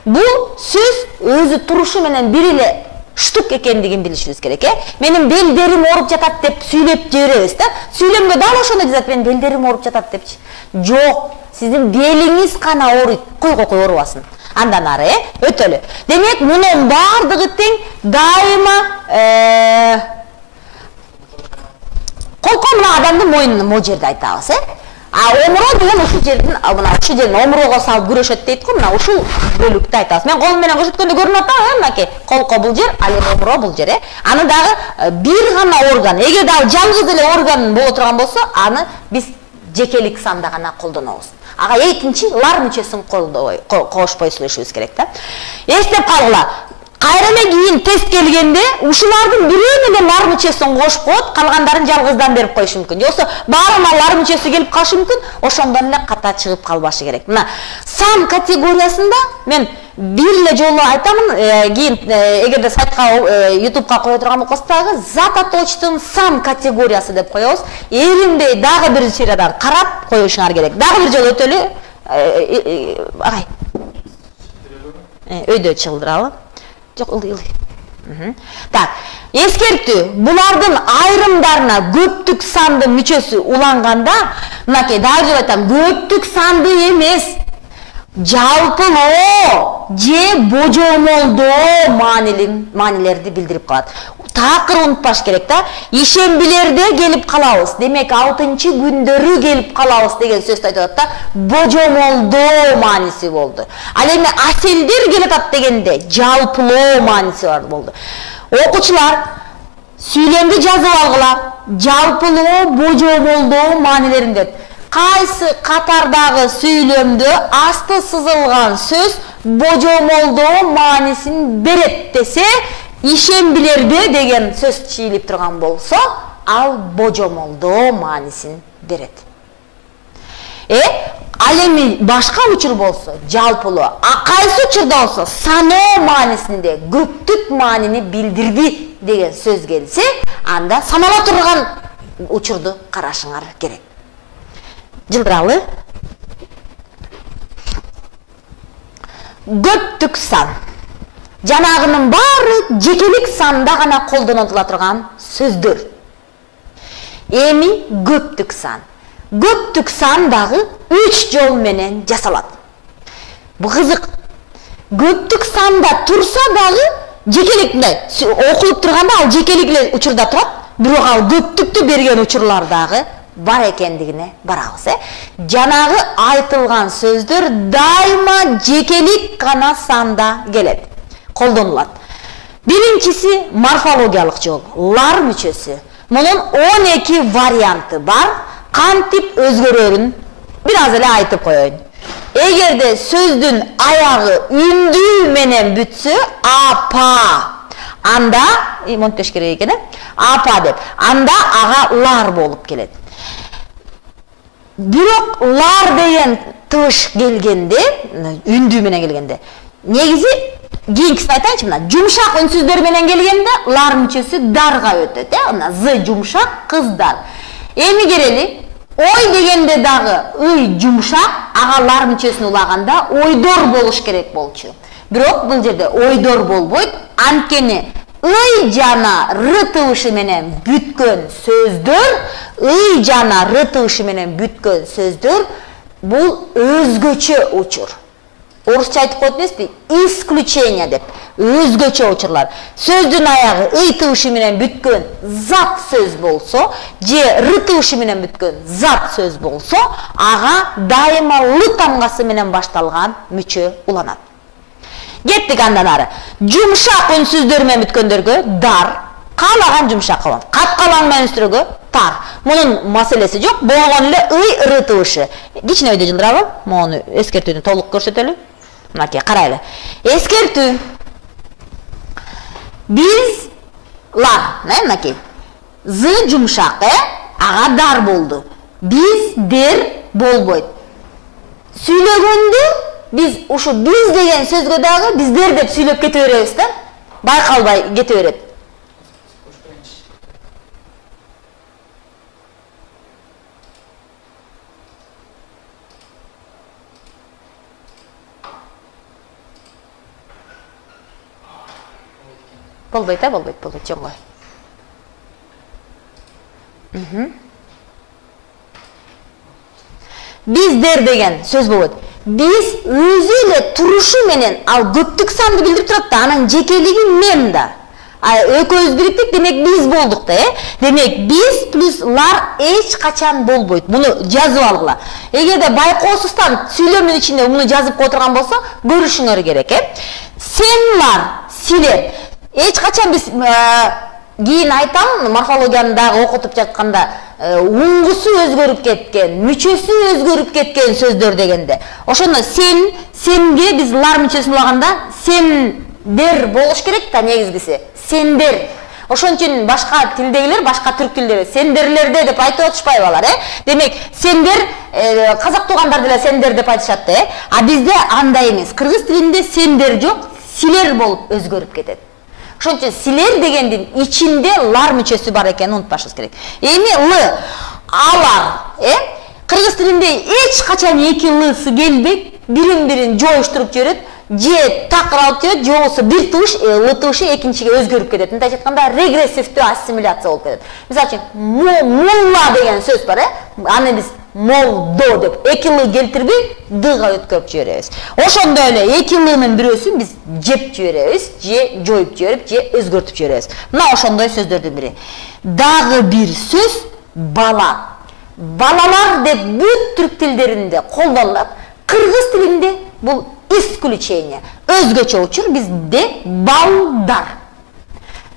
Бул сөз өзү турушу менен бир эле штук экендигин билишибиз керек, Менин белдерим ооруп жатат деп сүйлөп жиберебиз да. Сүйлөмгө дал ошону жазат, менин белдерим ооруп жатат депчи. Жок, сиздин белиңиз гана ооруйт. Койго оорубасын. Андан ары, өтөлү. Демек, мунун бардыгы тең дайыма колко мына адамдын мойнунун могу жерде айтабыз, А омуро деген ушул жердин, ушул жердин омурого салып күрөшөт дейт го, мына ушул бөлүктү айтабыз. Мен колум менен көрсөткөндө көрүнүп атат, Мынакей, колко бул жер, ал эми омуро бул жер, Аны дагы бир гана орган. Эгерде ал жалгыз эле орган боло турган болсо, аны биз жекелик санда гана колдонобуз. Ага экинчи лар мүчөсүн кошпой сүйлөшүбүз керек да. Эстеп калгыла. Кайра эле кийин тест келгенде ушулардын бирөө менен лар мүчөсүн кошуп коет, калгандарын жалгыздан берип коюшу мүмкүн. Жоксо баарына лар мүчөсү келип калышы мүмкүн, ошондон эле ката чыгып калбашы керек. Мына сан категориясында мен бир эле жолу айтамын, кийин эгерде сайтка, YouTubeга кое турган болсок дагы зататочтун сан категориясы деп коебуз. Эринбей дагы бир сериядан карап коюшуңар керек. Дагы бир жолу өтөлү. Агай. Өйдө чылдыралы. Жок, ылдый. Так, эскертүү. Булардын айрымдарына көптүк санды мүчөсү уланганда, мынакей дагы жолу айтам, көптүк санды эмес, жалпылоо же божомолдоо маанилерди билдирип калат. Такыр унутпаш керек да. Ишембилерде келип калабыз. Демек 6-чы күндөрү келип калабыз деген сөздү айтып атат да. Божомолдоо мааниси болду. Ал эми аселдер келип атат дегенде жалпылоо мааниси бар болду. Окуучулар сүйлөмдү жазып алгыла. Жалпылоо, божомолдоо маанилеринде. Кайсы катардагы сүйлөмдө асты сызылган сөз божомолдоо маанисин берет десе, ишембилерде деген сөз чийилип турган болсо, ал божомолдоо маанисин берет. Ал эми башка учур болсо, жалпылоо, кайсы учурда болсо, саноо маанисинде көптүк маанини билдирди деген сөз келсе, анда санала турган учурду карашыңар керек. Жылдыралы. Көптүк сан. Жанагынын баары жекелик санда гана колдонула турган сөздөр. Эми көптүк сан. Көптүк сан дагы 3 жол менен жасалат. Бу кызык. Көптүк санда турса дагы жекелик мындай окулуп турганда ал жекелик эле учурда турат, бирок ал көптүктү берген учурлар дагы бар экендигине барабыз. Жанагы айтылган сөздөр дайыма жекелик гана санда келет, колдонулат. Биринчиси морфологиялык жол, лар мүчөсү. Мунун 12 варианты бар. Кантип өзгөрөрүн бир аз эле айтып коеюн. Эгерде сөздүн аягы үндүү менен бүтсө, апа, анда монтеш керек экен, апа деп. Анда ага лар болуп келет. Бирок лар деген тыш келгенде, үндүү менен келгенде, негизи кийинкисин айтайынчы, мына жумшак үнсүздөр менен келгенде лар мүчөсү дарга өтөт, мына з жумшак, кыздар. Эми келели, ой дегенде дагы ый жумшак, ага лар мүчөсүн улаганда ойдор болуш керек болчу. Бирок бул жерде ойдор болбойт, анткени ый жана р тыбышы менен бүткөн сөздөр, ый жана р тыбышы менен бүткөн сөздөр бул өзгөчө учур. Орусча айтып коет эмеспи? Исключение деп. Өзгөчө учурлар. Сөздүн аягы ый тыбышы менен бүткөн зат сөз болсо, же р тыбышы менен бүткөн зат сөз болсо, ага дайыма л тамгасы менен башталган мүчө уланат. Кеттик андан ары. Жумшак үнсүздөр менен бүткөндөргө дар, каалаган жумшак кылам. Каткаланган үнсүздөргө тар. Мунун маселеси жок. Болгон эле ый р тыбышы. Кичине өйдө жылдырабы? Мону эскертүүнү толук көрсөтөлү. Мынакей карайлы. Эскертүү. Биз лар, мынакей. З жумшак, ага дар болду. Биз дер болбойт. Сүйлөгөндө биз ушу биз деген сөзгө дагы биздер деп сүйлөп кете беребиз да. Байкалбай кете берет. Болбойт, болбойт, чоңгой. Биздер деген сөз болот. Биз өзү эле турушу менен ал көптүк санды билдирип турат да, анын жекелиги мен да. Экөөбүз бириктик, демек биз болдук да, Демек биз плюс лар эч качан болбойт. Муну жазып алгыла. Эгерде байкоосуздан сүйлөмдүн ичинде муну жазып отурган болсо, көрүшүңөр керек, Сенлар, силер. Эч качан биз кийин айтам, морфологияны дагы окутуп жатканда, уңгусу өзгөрүп кеткен, мүчөсү өзгөрүп кеткен сөздөр дегенде. Ошондо сен, сенге биз лар мүчөсүн улаганда сендер болуш керек да, негизгиси. Сендер. Ошон үчүн башка тилдегилер, башка түрк тилдери сендерлерде деп айтып отушпайбы, Демек, сендер, казак туугандар деле сендер деп айтышат, А бизде андай эмес. Кыргыз тилинде сендер жок, силер болуп өзгөрүп кетет. Ошон үчүн силер дегендин ичинде лар мүчөсү бар экенин унутпашыбыз керек. Эми л, алар, кыргыз тилинде эч качан эки лсы келбейт, бирин-бирин жоюштуруп жиберет, же такыр алып келет, же болбосо бир тыбыш, л тыбышы экинчиге өзгөрүп кетет. Мынтайча айтканда регрессивдүү ассимиляция болуп кетет. Мисалы үчүн, мулла деген сөз бар, аны биз молдо деп эки л келтирбей дга өткөрүп жиберебиз. Ошондой эле эки лнын бирөөсүн биз жеп жиберебиз, же жоюп жиберип, же өзгөртүп жиберебиз. Мына ошондой сөздөрдүн бири. Дагы бир сөз бала. Балалар деп бүт түрк тилдеринде колдонулат. Кыргыз тилинде бул исключение. Өзгөчө учур бизде балдар.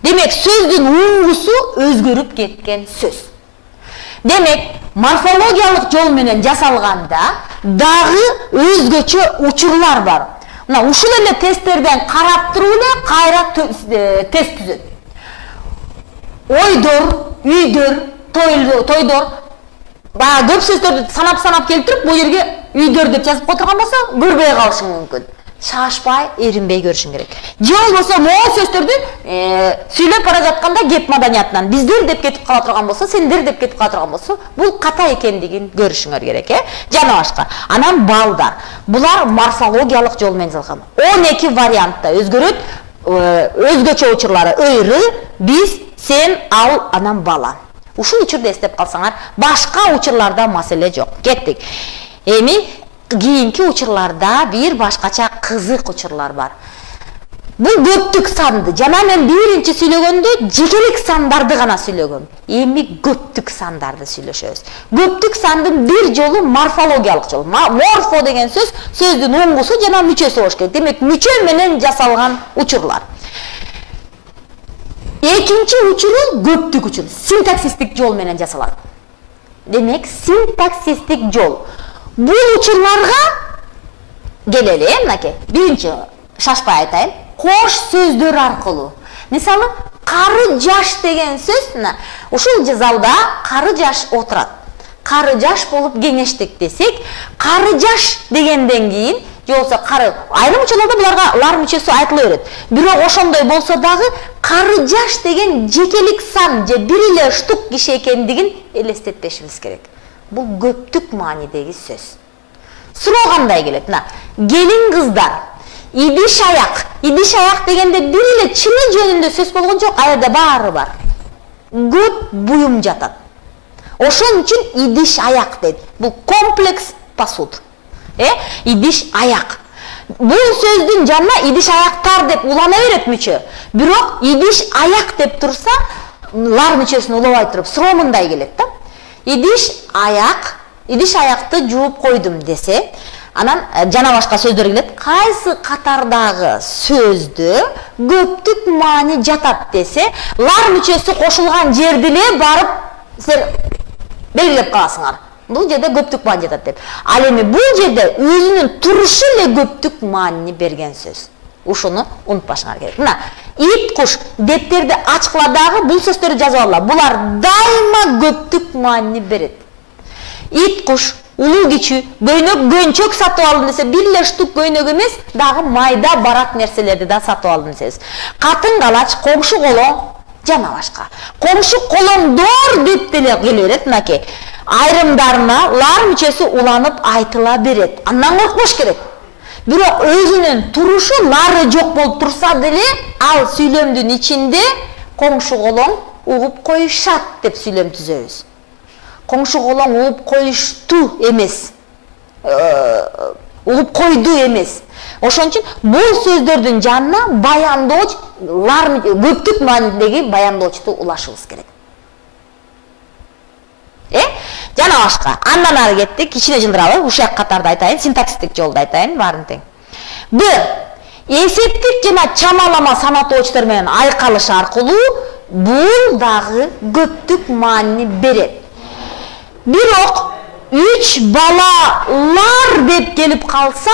Демек, сөздүн уңгусу өзгөрүп кеткен сөз. Демек, морфологиялык жол менен жасалганда дагы өзгөчө учурлар бар. Мына ушул эле тесттерден карап туруп эле кайра тест түзөт. Ойдор, үйдөр, тойдор. Баа көп сөздөрдү санап келтирип, бул жерге үйдөр деп жазып отурган болсо, көрбөй калышың мүмкүн. Шашпай, эринбей көрүшүң керек. Же болбосо могу сөздөрдү сүйлөп бара жатканда кеп маданиятынан биздер деп кетип кала турган болсо, сендер деп кетип кала турган болсо, бул ката экендигин көрүшүңөр керек, Жана башка. Анан балдар. Булар морфологиялык жол менен жазылган. 12 вариантта өзгөрөт. Өзгөчө учурлары ыйры, биз, сен, ал, анан бала. Ушул учурду эстеп калсаңар, башка учурларда маселе жок. Кеттик. Эми кийинки учурларда бир башкача кызык учурлар бар. Бул көптүк санды. Жана мен биринчи сүйлөгөндө жекелик сандарды гана сүйлөгөм. Эми көптүк сандарды сүйлөшөбүз. Көптүк сандын бир жолу морфологиялык жол. Морфо деген сөз сөздүн уңгусу жана мүчөсү болуш керек. Демек, мүчө менен жасалган учурлар. Экинчи учуру көптүк учур. Синтаксистик жол менен жасалат. Демек, синтаксистик жол. Бул учурларга келели, мынакей. Биринчи шашпай айтайын. Кош сөздөр аркылуу. Мисалы, кары жаш деген сөз, ушул залда кары жаш отурат. Кары жаш болуп кеңештик десек, кары жаш дегенден кийин, же болсо кары айрым учурларда буларга лар мүчөсү айтыла берет. Бирок ошондой болсо дагы кары жаш деген жекелик сан же бир эле штук киши экендигин элестетпешибиз керек. Бул көптүк маанидеги сөз. Суроо кандай келет? Келин кыздар, идиш аяк. Идиш аяк дегенде бир эле чыны жөнүндө сөз болгон жок, аерде баары бар. Көп буюм жатат. Ошон үчүн идиш аяк дейт. Бул комплекс посуд. Идиш аяк. Бул сөздүн жанына идиш аяктар деп улана берет мүчө. Бирок идиш аяк деп турса, лар мүчөсүн улабай туруп суроо мындай келет да. Идиш аякты жууп койдум десе, анан жана башка сөздөр келет. Кайсы катардагы сөздө көптүк маани жатат десе, лар мүчөсү кошулган жерди эле барып силер белгилеп каласыңар. Бул жерде көптүк маани жатат деп. Ал эми бул жерде өзүнүн турушу эле көптүк маанини берген сөз. Ушуну унутпашыңар керек. Мына ит куш дептерди ачкыладагы бул сөздөрдү жазып алла. Булар дайыма көптүк маанини берет. Ит куш, улуу кичүү, көйнөк, көнчөк сатып алдым десе, бир эле штук көйнөк эмес, дагы майда барак нерселерди да сатып алдым десеңиз. Катын калач, комшу колоң, жана башка. Комшу колоңдор деп деле келе берет, мынакей. Айрымдарына лар мүчөсү уланып айтыла берет. Андан коркпош керек. Бирок өзүнүн турушу лары жок болуп турса деле, ал сүйлөмдүн ичинде комшу колоң угуп коюшат деп сүйлөм түзөбүз. Комшу колоң угуп коюшту эмес. Угуп койду эмес. Ошон үчүн бул сөздөрдүн жанына баяндооч, көптүк маанидеги баяндоочту улашыбыз керек. Жана башка. Андан ары кеттик, кичине жылдыралы, ушак катарда айтайын, синтаксистик жолдо айтайын, баарын тең. Б. Эсептик жана чамалама санатоочтор менен айкалыш аркылуу бул дагы көптүк маанини берет. Бирок 3 балалар деп келип калса,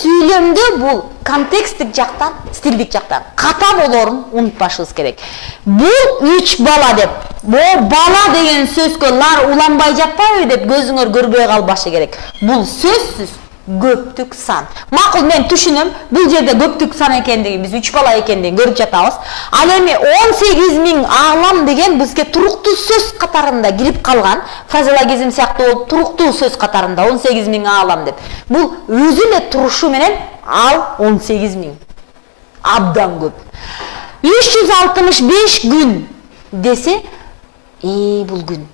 сүйлөмдө бул контекстик жактан, стилдик жактан ката болорун унутпашыбыз керек. Бул 3 бала деп, бала деген сөзгө лар уланбай жатпайбы деп көзүңөр көрбөй калбашы керек. Бул сөзсүз көптүк сан. Макул, мен түшүнөм, бул жерде көптүк сан экендигин, биз 3 бала экендигин көрүп жатабыз. Ал эми 18.000 аалам деген бизге туруктуу сөз катарында кирип калган, фразеологизм сыяктуу болуп туруктуу сөз катарында 18.000 аалам деп. Бул өзү эле турушу менен ал 18.000. Абдан көп. 365 күн десе, бул күн.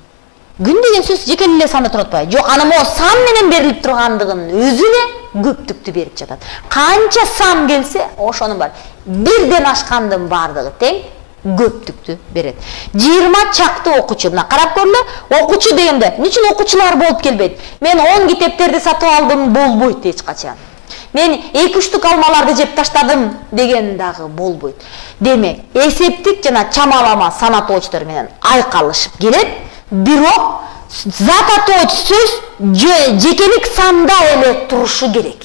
Күн деген сөз жекелей эле санда турат атпайбы? Жок, аны могу сан менен берилип тургандыгын өзү эле көптүктү берип жатат. Канча сан келсе, ошонун бар. Бирден ашкандын бардыгы тең көптүктү берет. 20 чакты окуучу, мына карап көрүлө, окуучу дегенде, ничек окуучулар болуп келбейт? Мен 10 китептерди сатып алдым болбойт эч качан. Мен 2 штук алмаларды жеп таштадым деген дагы болбойт. Демек, эсептик жана чамалама санатоочтор менен айкалышып келет. Бирок зат атооч сөз жекелик санда эле турушу керек.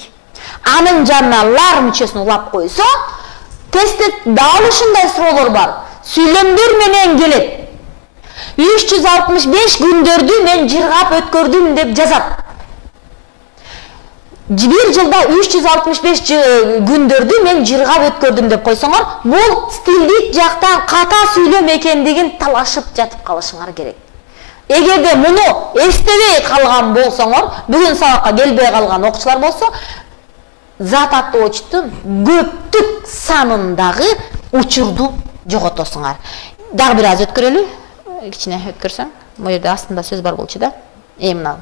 Анын жанына лар мүчөсүн улап койсо, тестте дагы ушундай суроолор бар. Сүйлөмдөр менен келет. 365 күндөрдү мен жыргап өткөрдүм деп жазат. Bir жылда 365 күндөрдү мен жыргап өткөрдүм деп койсоңор, бул стилдик жактан ката сүйлөм экендигин талашып жатып калышыңар керек. Эгерде муну эстебей калган болсоңор, бүгүн сабакка келбей калган окуучулар болсо, зат атоочтун көптүк санындагы учурду жоготосуңар. Дагы бир аз өткөрөлү. Кичине өткөрсөң, бул жерде астында сөз бар болчу да. Мына.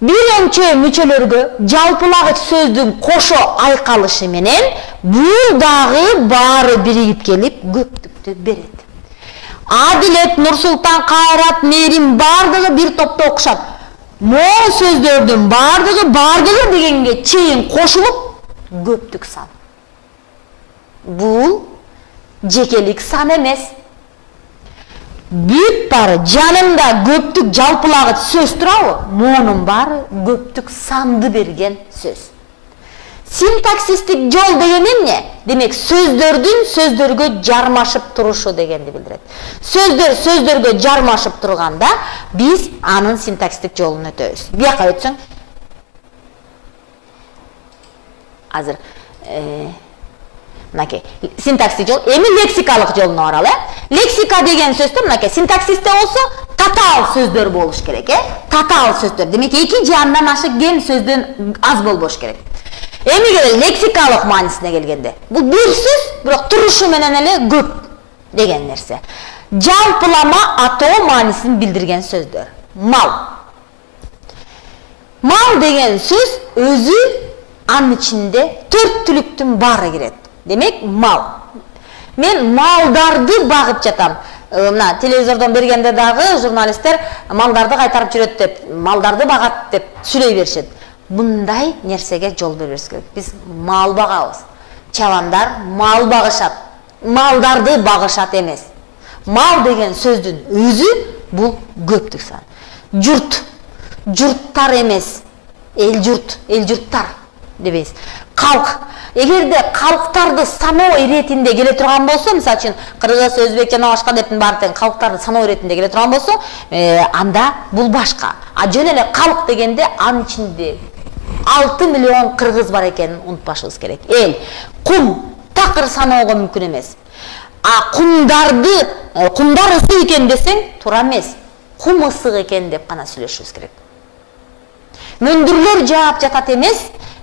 Биринчи мүчөлөргө жалпылагыч сөздүн кошо айкалышы менен бул дагы баары биригип келип көптүктү берет. Адилет, Нурсултан, Кайрат, Мээрим бардыгы бир топто окушат. Могу сөздөрдүн бардыгы дегенге чейин кошулуп көптүк сан. Бул жекелик сан эмес. Бүт бары жанында көптүк жалпылагыч сөз турабы? Монун бары көптүк санды берген сөз. Синтаксистик жол деген эмне? демек сөздөрдүн сөздөргө жармашып турушу дегенди билдирет. Сөздөр сөздөргө жармашып турганда биз анын синтаксистик жолун өтөбүз. Бияка өтсөң. Азыр мынакей синтаксистик жол, эми лексикалык жолуна баралы. Лексика деген сөздөр мынакей синтаксисте болсо татаал сөздөр болуш керек, татаал сөздөр. Демек эки же андан ашык кем сөздөн аз болбош керек. Эми лексикалык маанисине келгенде, бул бир сөз, бирок турушу менен эле көп деген нерсе. Жалпылама атоо маанисин билдирген сөздөр. Мал. Мал деген сөз өзү анын ичинде 4 түлүктүн баары кирет. Демек мал. Мен малдарды багып жатам. Мына телевизордон бергенде дагы журналисттер малдарды кайтарып жүрөт деп, малдарды багат деп сүйлөй беришет. Мындай нерсеге жол бербеш керек. Биз мал багабыз. Чабандар мал багышат. Малдарды багышат эмес. Мал деген сөздүн өзү бул көптүк сан. Журт. Журттар эмес. Эл журт, эл журттар дебейсиз. Калк. Эгерде калктарды саноо иретинде келе турган болсо, мисалы үчүн кыргыз, өзбек жана башка дептин баардыгын калктарды саноо иретинде келе турган болсо, анда бул башка. А жөн эле калк дегенде анын ичинде 6 миллион кыргыз бар экенин унутпашыбыз керек. Эл, кум такыр саноого мүмкүн эмес. А кумдар ысык экен десең, туура эмес. Кум ысык экен деп гана сүйлөшүбүз керек. Мөндүрлөр жаап жатат эмес,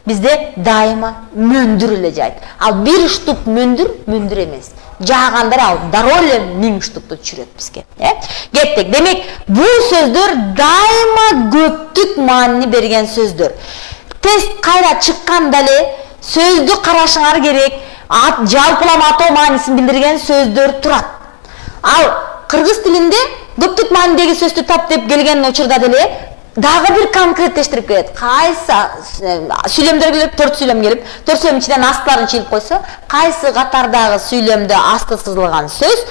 бизде дайыма мөндүр эле жайт. Ал бир штук мөндүр эмес. Жаагандар ал дароо эле 1000 штукту түшүрөт бизге. Кеттик. Демек, бул сөздөр дайыма көптүк маани берген сөздөр. Тест кайра чыкканда эле сөздү карашыңар керек. Жалпылама атоо маанисин билдирген сөздөр турат. Ал кыргыз тилинде көптүк маанидеги сөздү тап деп келген учурда деле дагы бир конкреттештирип келет. Кайсы сүйлөмдөр келип, 4 сүйлөм келип, 4 сүйлөм ичинен астыларын чыгып койсо, кайсы катардагы сүйлөмдө асты сызылган сөз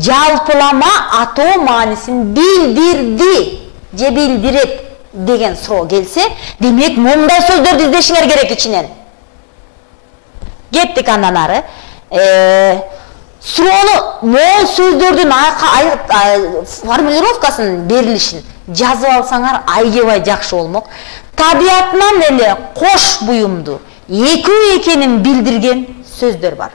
жалпылама атоо маанисин билдирди же билдирет деген суроо келсе, демек мындай сөздөрдү издешиңер керек ичинен. Кеттик андан ары. Суроону мол сөздөрдүн формулировкасын берилишин жазып алсаңар айгебай жакшы болмок. Табиятынан эле кош буюмду экөө экенин билдирген сөздөр бар.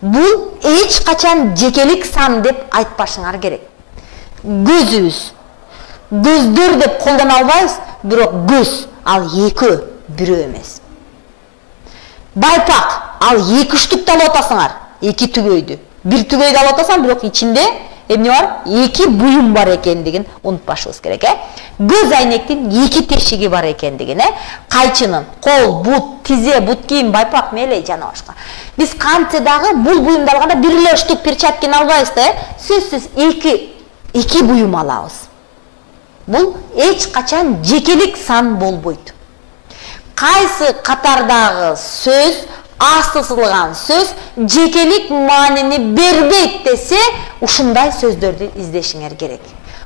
Бул эч качан жекелик сан деп айтпашыңар керек. Көзүбүз. Көздөр деп колдоно албайбыз, бирок көз ал экөө, бирөө эмес. Байпак ал 2 штукту алып атасыңар, 2 түгөйдү. Бир түгөйдү алып атасаң, бирок ичинде эмне бар? 2 буюм бар экендигин унутпашыбыз керек, Көз айнектин 2 тешиги бар экендигин, Кайчынын кол, бут, тизе, бут кийим, байпак, меле жана башка. Биз кантсе дагы бул буюмду алганда бир эле штук перчатканы албайбыз да, сөзсүз 2 буюм алабыз. Бул эч качан жекелик сан болбойт. Кайсы катардагы сөз, асты сызылган сөз жекелик маанини бербейт десе, ушундай сөздөрдү издешиңер керек.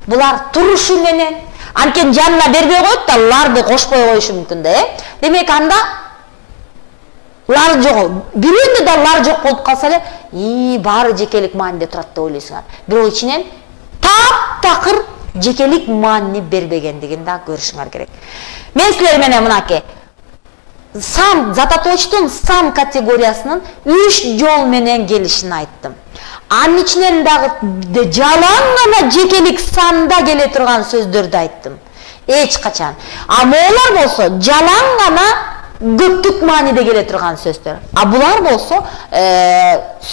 Булар турушу менен, анткени жанына бербей коет да, ларды кошпой коюшу мүмкүн да, Демек анда лар жок. Бирөөндө да лар жок болуп калса эле, баары жекелик маанинде турат деп ойлойсуңар. Бирок ичинен таптакыр жекелик маанини бербегендигин да көрүшүңөр керек. Мен силер менен мынакей сам, зататочтун сам категориясынын 3 жол менен келишин айттым. Анын ичинен дагы жалаң гана жекелик санда келе турган сөздөрдү айттым. Эч качан. А моолар болсо жалаң гана көптүк мааниде келе турган сөздөр. А булар болсо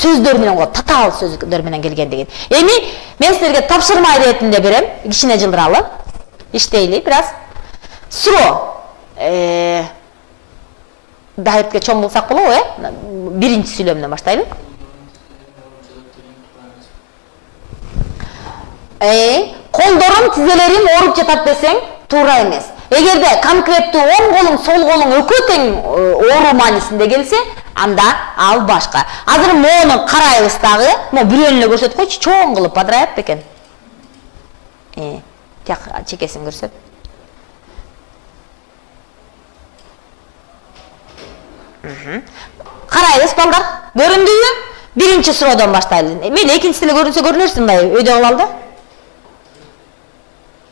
сөздөр менен, татаал сөздөр менен келгендигин. Эми мен силерге тапшырма иретинде берем, кичине жылдыралы. Иштейли бир аз. Суроо. Дайыпке чоң болсак болобу, биринчи сүйлөмдөн баштайлы. Колдорум, тизелерим ооруп жатат десең, туура эмес. Эгерде конкреттүү оң колуң, сол колуң экөө тең ооруу маанисинде келсе, анда ал башка. Азыр мону карайбыз дагы, бирөөнү эле көрсөтүп койчу, чоң кылып бадырайат бекен. Тияк чекесин көрсөт. Карайбыз балдар. Көрүндүбү? Биринчи суроодан баштайлы. Мейли экинчиси деле көрүнсө көрүнөрсүң да өйдө калды.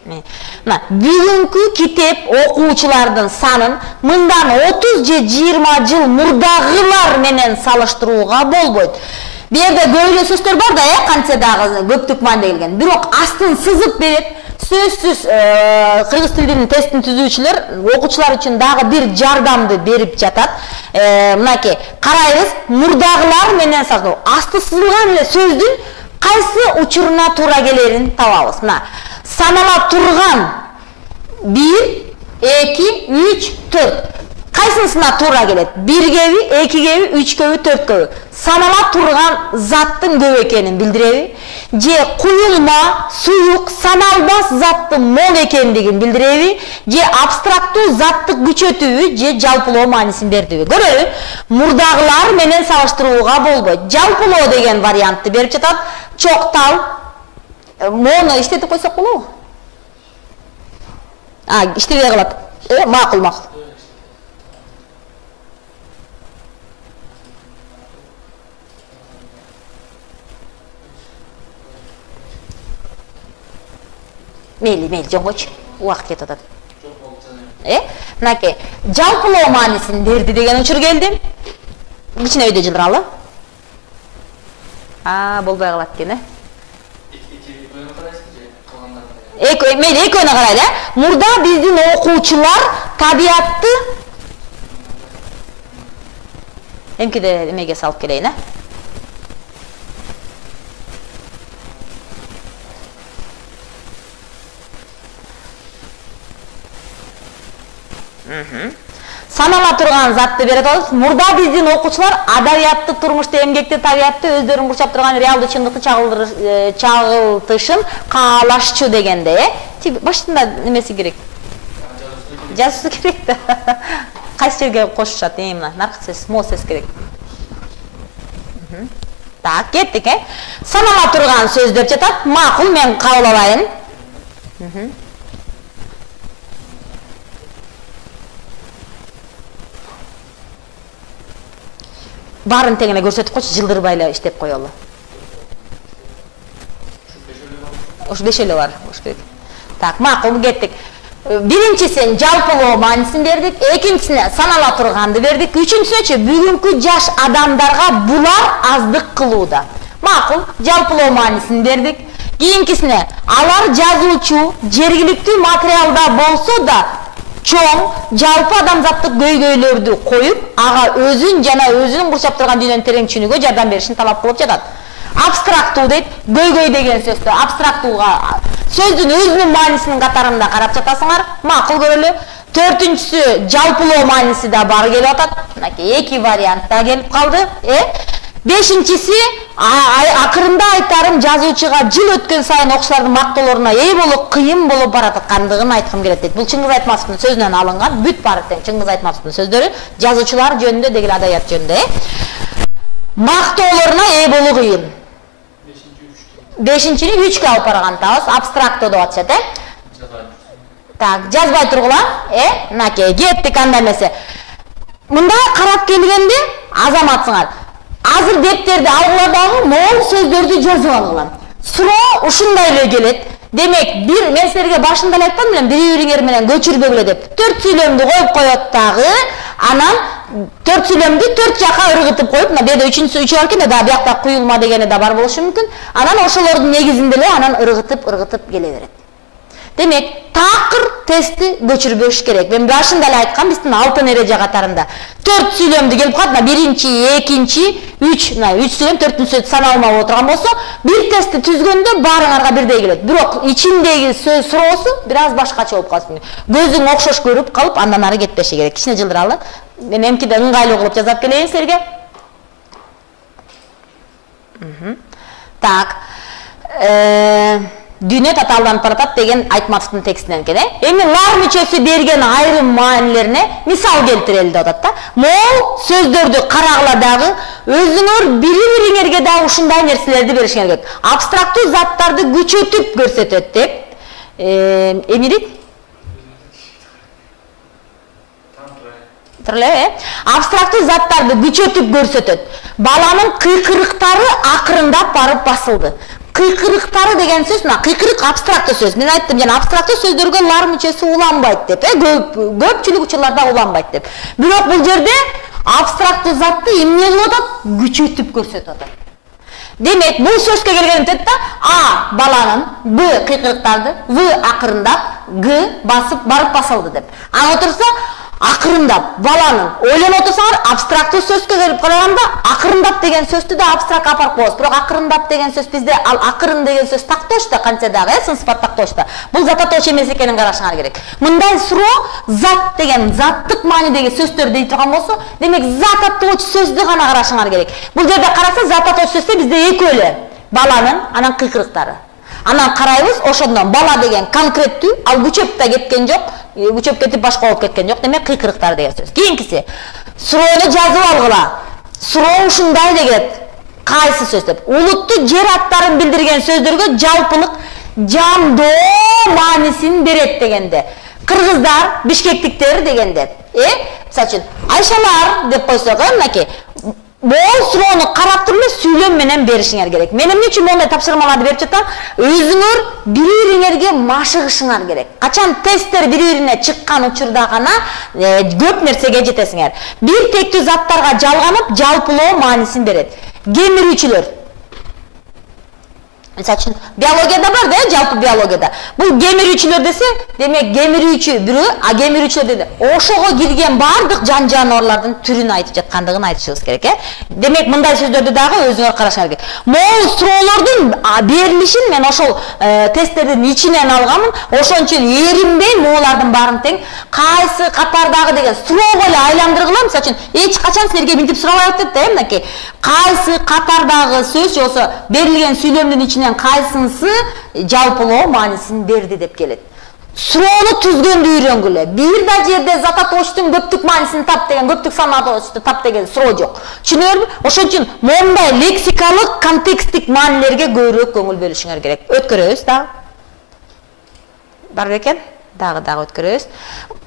Мына, бүгүнкү китеп окуучулардын санын мындан 30 же 20 жыл мурдагылар менен салыштырууга болбойт. Бу жерде көйлө сөздөр бар да, кантсе дагы көптүк мааниде келген. Бирок астын сызып берет. Сөзсүз кыргыз тилинин тестин түзүүчүлөр окуучулар үчүн дагы бир жардамды берип жатат. Мынакей, карайбыз, мурдагылар менен салыштыруу. Асты сызылган эле сөздүн кайсы учуруна туура келерин табабыз. Мына, санала турган 1, 2, 3, 4. Кайсысына туура келет? 1геби, 2геби, 3геби, 4геби? Санала турган заттын көп экенин билдиреби? Же куюлма, суюк, саналбас заттын мол экендигин билдиреби? Же абстрактуу заттык күчөтүүбү, же жалпылоо маанисин бердиби? Көрөлү. Мурдагылар менен салыштырууга болбойт. Жалпылоо деген вариантты берип жатат. Чоктал. Мону иштетип койсок болобу? İştebey кылат. Макул, макул. Мейли, жөн койчу. Убакыт кетип атат. Мынакей, жалпылоо маанисин берди деген учур келди. Кичине өйдө жылдыралы. Болбой калат экен, Мейли, экөөнө карайлы. Мурда биздин окуучулар табиатты эмкиде эмеге салып келейин, Санала турган затты берет алабыз. Мурда биздин окуучулар адабиятты, турмушта эмгекти, табиатты өздөрүн курчап турган реалдуу чындыкты чагылтышын каалашчу дегенде, башында немеси керек? Жазуусу керек да. Кайсы жерге кошушат, мына наркы сөз, мо сөз керек. Так, кеттик, Санала турган сөз деп жатат. Макул, мен кабыл алайын. Барын тегене көрсөтүп койчу, жылдырбай эле иштеп коелу. Ош бешеле бар, ош керек. Так, макул, кеттик. Биринчисин жалпылоо маанисин бердик, экинчисине санала турганды бердик, үчүнчүсүнчү бүгүнкү жаш адамдарга булар аздык кылууда. Макул, жалпылоо маанисин бердик. Кийинкисине алар жазуучу жергиликтүү материалда болсо да чоң, жалпы адамзаттык көйгөйлөрдү коюп, ага өзүн жана өзүнүн курчап турган дүйнөнү терең түшүнүүгө жардам беришин талап кылып жатат. Абстрактуу дейт, көйгөй деген сөздү абстрактууга сөздүн өзүнүн маанисинин катарында карап жатасыңар. Макул, көрөлү. Төртүнчүсү жалпылоо мааниси да бар келип атат. Мынакей эки вариант да келип калды. Бешинчиси акырында айтарым, жазуучуга жыл өткөн сайын окуучулардын мактоолоруна ээ болуп, кыйын болуп бараткандыгын айткым келет дейт. Бул Чыңгыз Айтматовдун сөзүнөн алынган, бүт баары тең Чыңгыз Айтматовдун сөздөрү, жазуучулар жөнүндө деген адабият жөнүндө. Мактоолоруна ээ болуу кыйын. Бешинчини 3 алып баргантабыз, абстрактоо деп атышат, Так, жазбай тургула, мынакей, кеттик анда эмесе. Мында карап келгенде, азаматсыңар. Азыр дептерди алгыла дагы мол сөздөрдү жазып алгыла. Суроо ушундай эле келет. Демек, мен силерге башында эле айткам белем, бири-бириңер менен көчүрбөгүлө деп. 4 сүйлөмдү коюп коет дагы, анан 4 сүйлөмдү 4 жака ыргытып коюп, мына берде 3-үчү бар экен да, биякта куюлма дегени да бар болушу мүмкүн. Анан ошолордун негизинде эле анан ыргытып келе берет. Демек, такыр тестти көчүрбөш керек. Мен башында эле айткам, биздин алтын эреже катарында 4 сүйлөмдү келип калат, биринчи, экинчи, 3, 3 сүйлөм, 4-сүйлөм саналма боло турган болсо, бир тестти түзгөндө баарыңарга бирдей келет. Бирок ичиндеги сөз суроосу бир аз башкача болуп калсын. Көзүң окшош көрүп калып, андан ары кетпеши керек. Кичине жылдыралы. Мен эмкиде ыңгайлуу кылып жазап келейин силерге. Так. Дүйнө татаалданып баратат деген Айтматовдун текстинен экен. Эми лар мүчөсү берген айрым маанилерине мисал келтирели деп атат да. Мол сөздөрдү карагыла дагы, өзүңөр бири-бириңерге дагы ушундай нерселерди беришиңер керек. Абстрактуу заттарды күчөтүп көрсөтөт деп. Эмирик? Абстрактты заттарды күчөтүп көрсөтөт. Баланын кыйкырыктары акырындап барып басылды. Кыйкырыктары деген сөз, кыйкырык абстракты сөз. Мен айттым, жана абстракты сөздөргө лар мүчөсү уланбайт деп, көпчүлүк учурларда уланбайт деп. Бирок бул жерде абстракты затты эмне кылып атат? Күчөтүп көрсөтүп атат. Демек, бул сөзгө келгенде А баланын, Б кыйкырыктарды, В акырындап, Г басып барып басылды деп. Аны отурса акырындап, баланын ойлонуп отурсаңар, абстрактты сөзгө келип караганда акырындап деген сөздү да абстракт апарып коебуз. Бирок акырындап деген сөз бизде ал акырын деген сөз тактоочта канча дагы, сын сыпат тактоочта. Бул зататооч эмес экенин карашыңар керек. Мындай суроо зат деген заттык маанидеги сөздөр дей турган болсо, демек зататооч сөздү гана карашыңар керек. Бул жерде караса зататооч сөздө бизде экөө эле. Баланын, анан кыйкырыктары. Анан карайбыз, ошондон бала деген конкреттүү, ал күчөп да кеткен жок, күчөп кетип башка болуп кеткен жок, демек кыйкырыктар деген сөз. Кийинкиси, суроону жазып алгыла. Суроо ушундай деген кайсы сөз деп. Улуттуу жер аттарын билдирген сөздөргө жалпылык жандоо маанисин берет дегенде. Кыргыздар, бишкектиктер дегенде. Мисалы үчүн, Айшалар деп койсок, мынакей бул суроону карап туруп эле сүйлөм менен беришиңер керек. Мен эмне үчүн мондай тапшырмаларды берип жатам? Өзүңөр бири-бириңерге машыгышыңар керек. Качан тесттер бири-бирине чыккан учурда гана көп нерсеге жетесиңер. Бир тектүү заттарга жалганып, жалпылоо маанисин берет. Кемирүүчүлөр. Мисалы үчүн, биологияда бар да, жалпы биологияда. Бул кемирүүчүлөр десе, демек кемирүүчү бирөө, а кемирүүчүлөр деди. Ошого кирген бардык жан жаныбарлардын түрүн айтып жаткандыгын айтышыбыз керек, Демек, мындай сөздөрдү дагы өзүңөр карашыңар керек. Могул суроолордун берилишин мен ошол тесттердин ичинен алганмын. Ошон үчүн эринбей могулардын баарын тең кайсы катардагы деген суроого эле айландыргыла. Мисалы үчүн, эч качан силерге мынтип сурабай атат да, мынакей. Кайсы катардагы сөз болсо берилген сүйлөмдүн ичинен кайсынысы жалпылоо маанисин берди деп келет. Суроону түзгөндү үйрөнгүлө. Бир да жерде зататоочтун көптүк маанисин тап деген, көптүк санатоочту тап деген суроо жок. Түшүнөрбү? Ошон үчүн мондай лексикалык, контекстик маанилерге көбүрөөк көңүл бөлүшүңөр керек. Өткөрөбүз дагы. Бар бекен? Дагы өткөрөбүз.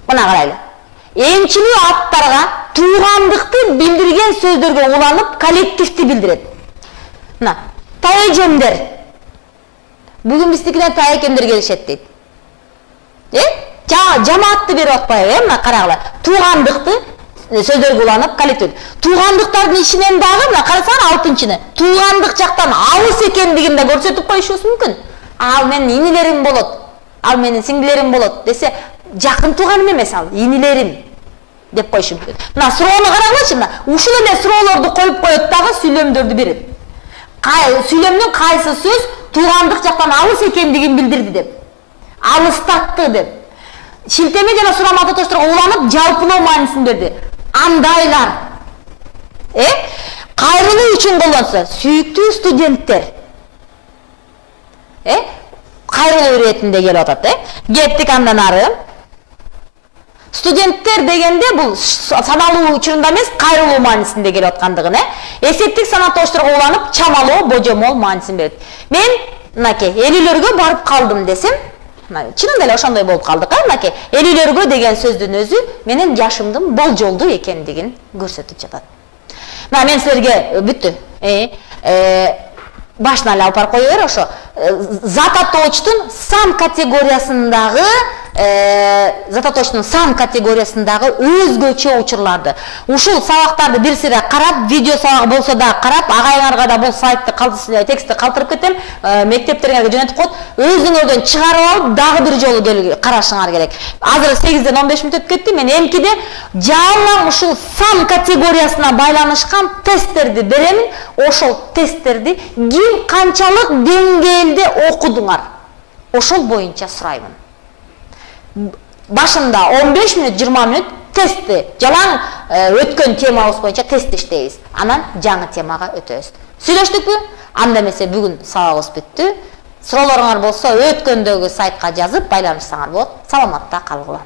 Мына карайлы. Эмчилүү аттарга туугандыкты билдирген сөздөргө уланып, коллективди билдирет. Мына, таэжемдер. Бүгүн биздикине таэкемдер келишет дейт. Жамаатты берип атпайбы, мына карагыла. Туугандыкты сөздөргө уланып, коллектив. Туугандыктардын ичинен дагы мына карасаңар 6-чыны. Туугандык жактан алыс экендигин да көрсөтүп коюшубуз мүмкүн. Ал менин инилерим болот. Ал менин сиңдилерим болот десе, жакын тууганым эмес ал, инилерим деп коюшу мүмкүн. Мына суроону карагылачы, мына ушул эле суроолорду коюп коет дагы сүйлөмдөрдү берет. Сүйлөмдүн кайсы сөз туугандык жактан алыс экендигин билдирди деп. Алыстатты деп. Шилтеме жана сурама татыштырууга уланып, жалпылоо маанисин берди. Андайлар. Кайрылуу үчүн колдонсо, сүйүктүү студенттер. Кайрылуу иретинде келип атат, Кеттик андан ары. Студенттер дегенде бул саналуу учурунда эмес, кайрылуу маанисинде келип аткандыгын, эсептик санатоочтурга уланып, чамалоо, божомол маанисин берет. Мен, мынакей, элүүлөргө барып калдым десем, чынында эле ошондой болуп калдык, мынакей, элүүлөргө деген сөздүн өзү менин жашымдын болжолдуу экендигин көрсөтүп жатат. Мен силерге бүттү. Башына эле алып барып кое бер ошо. Зататоочтун сан категориясындагы өзгөчө учурларды. Ушул сабактарды бир сыйра карап, видео сабак болсо да карап, агайыңарга да бул сайтты текстти калтырып кетем, мектептериңерге жөнөтүп коет. Өзүңөрдөн чыгарып алып, дагы бир жолу карашыңар керек. Азыр 8ден 15 мүнөт өтүп кетти. Мен эмкиде жалаң ушул сан категориясына байланышкан тесттерди беремин. Ошол тесттерди ким канчалык деңгээлде окудуңар? Ошол боюнча сураймын. Башында 15 мүнөт, 20 мүнөт тестти, жалаң өткөн темабыз боюнча тест иштейбиз. Анан жаңы темага өтөбүз. Сүйлөштүкпү? Анда эмесе бүгүн сабагыбыз бүттү. Суроолоруңар болсо өткөндөгү сайтка жазып байланышсаңар болот. Саламатта калгыла.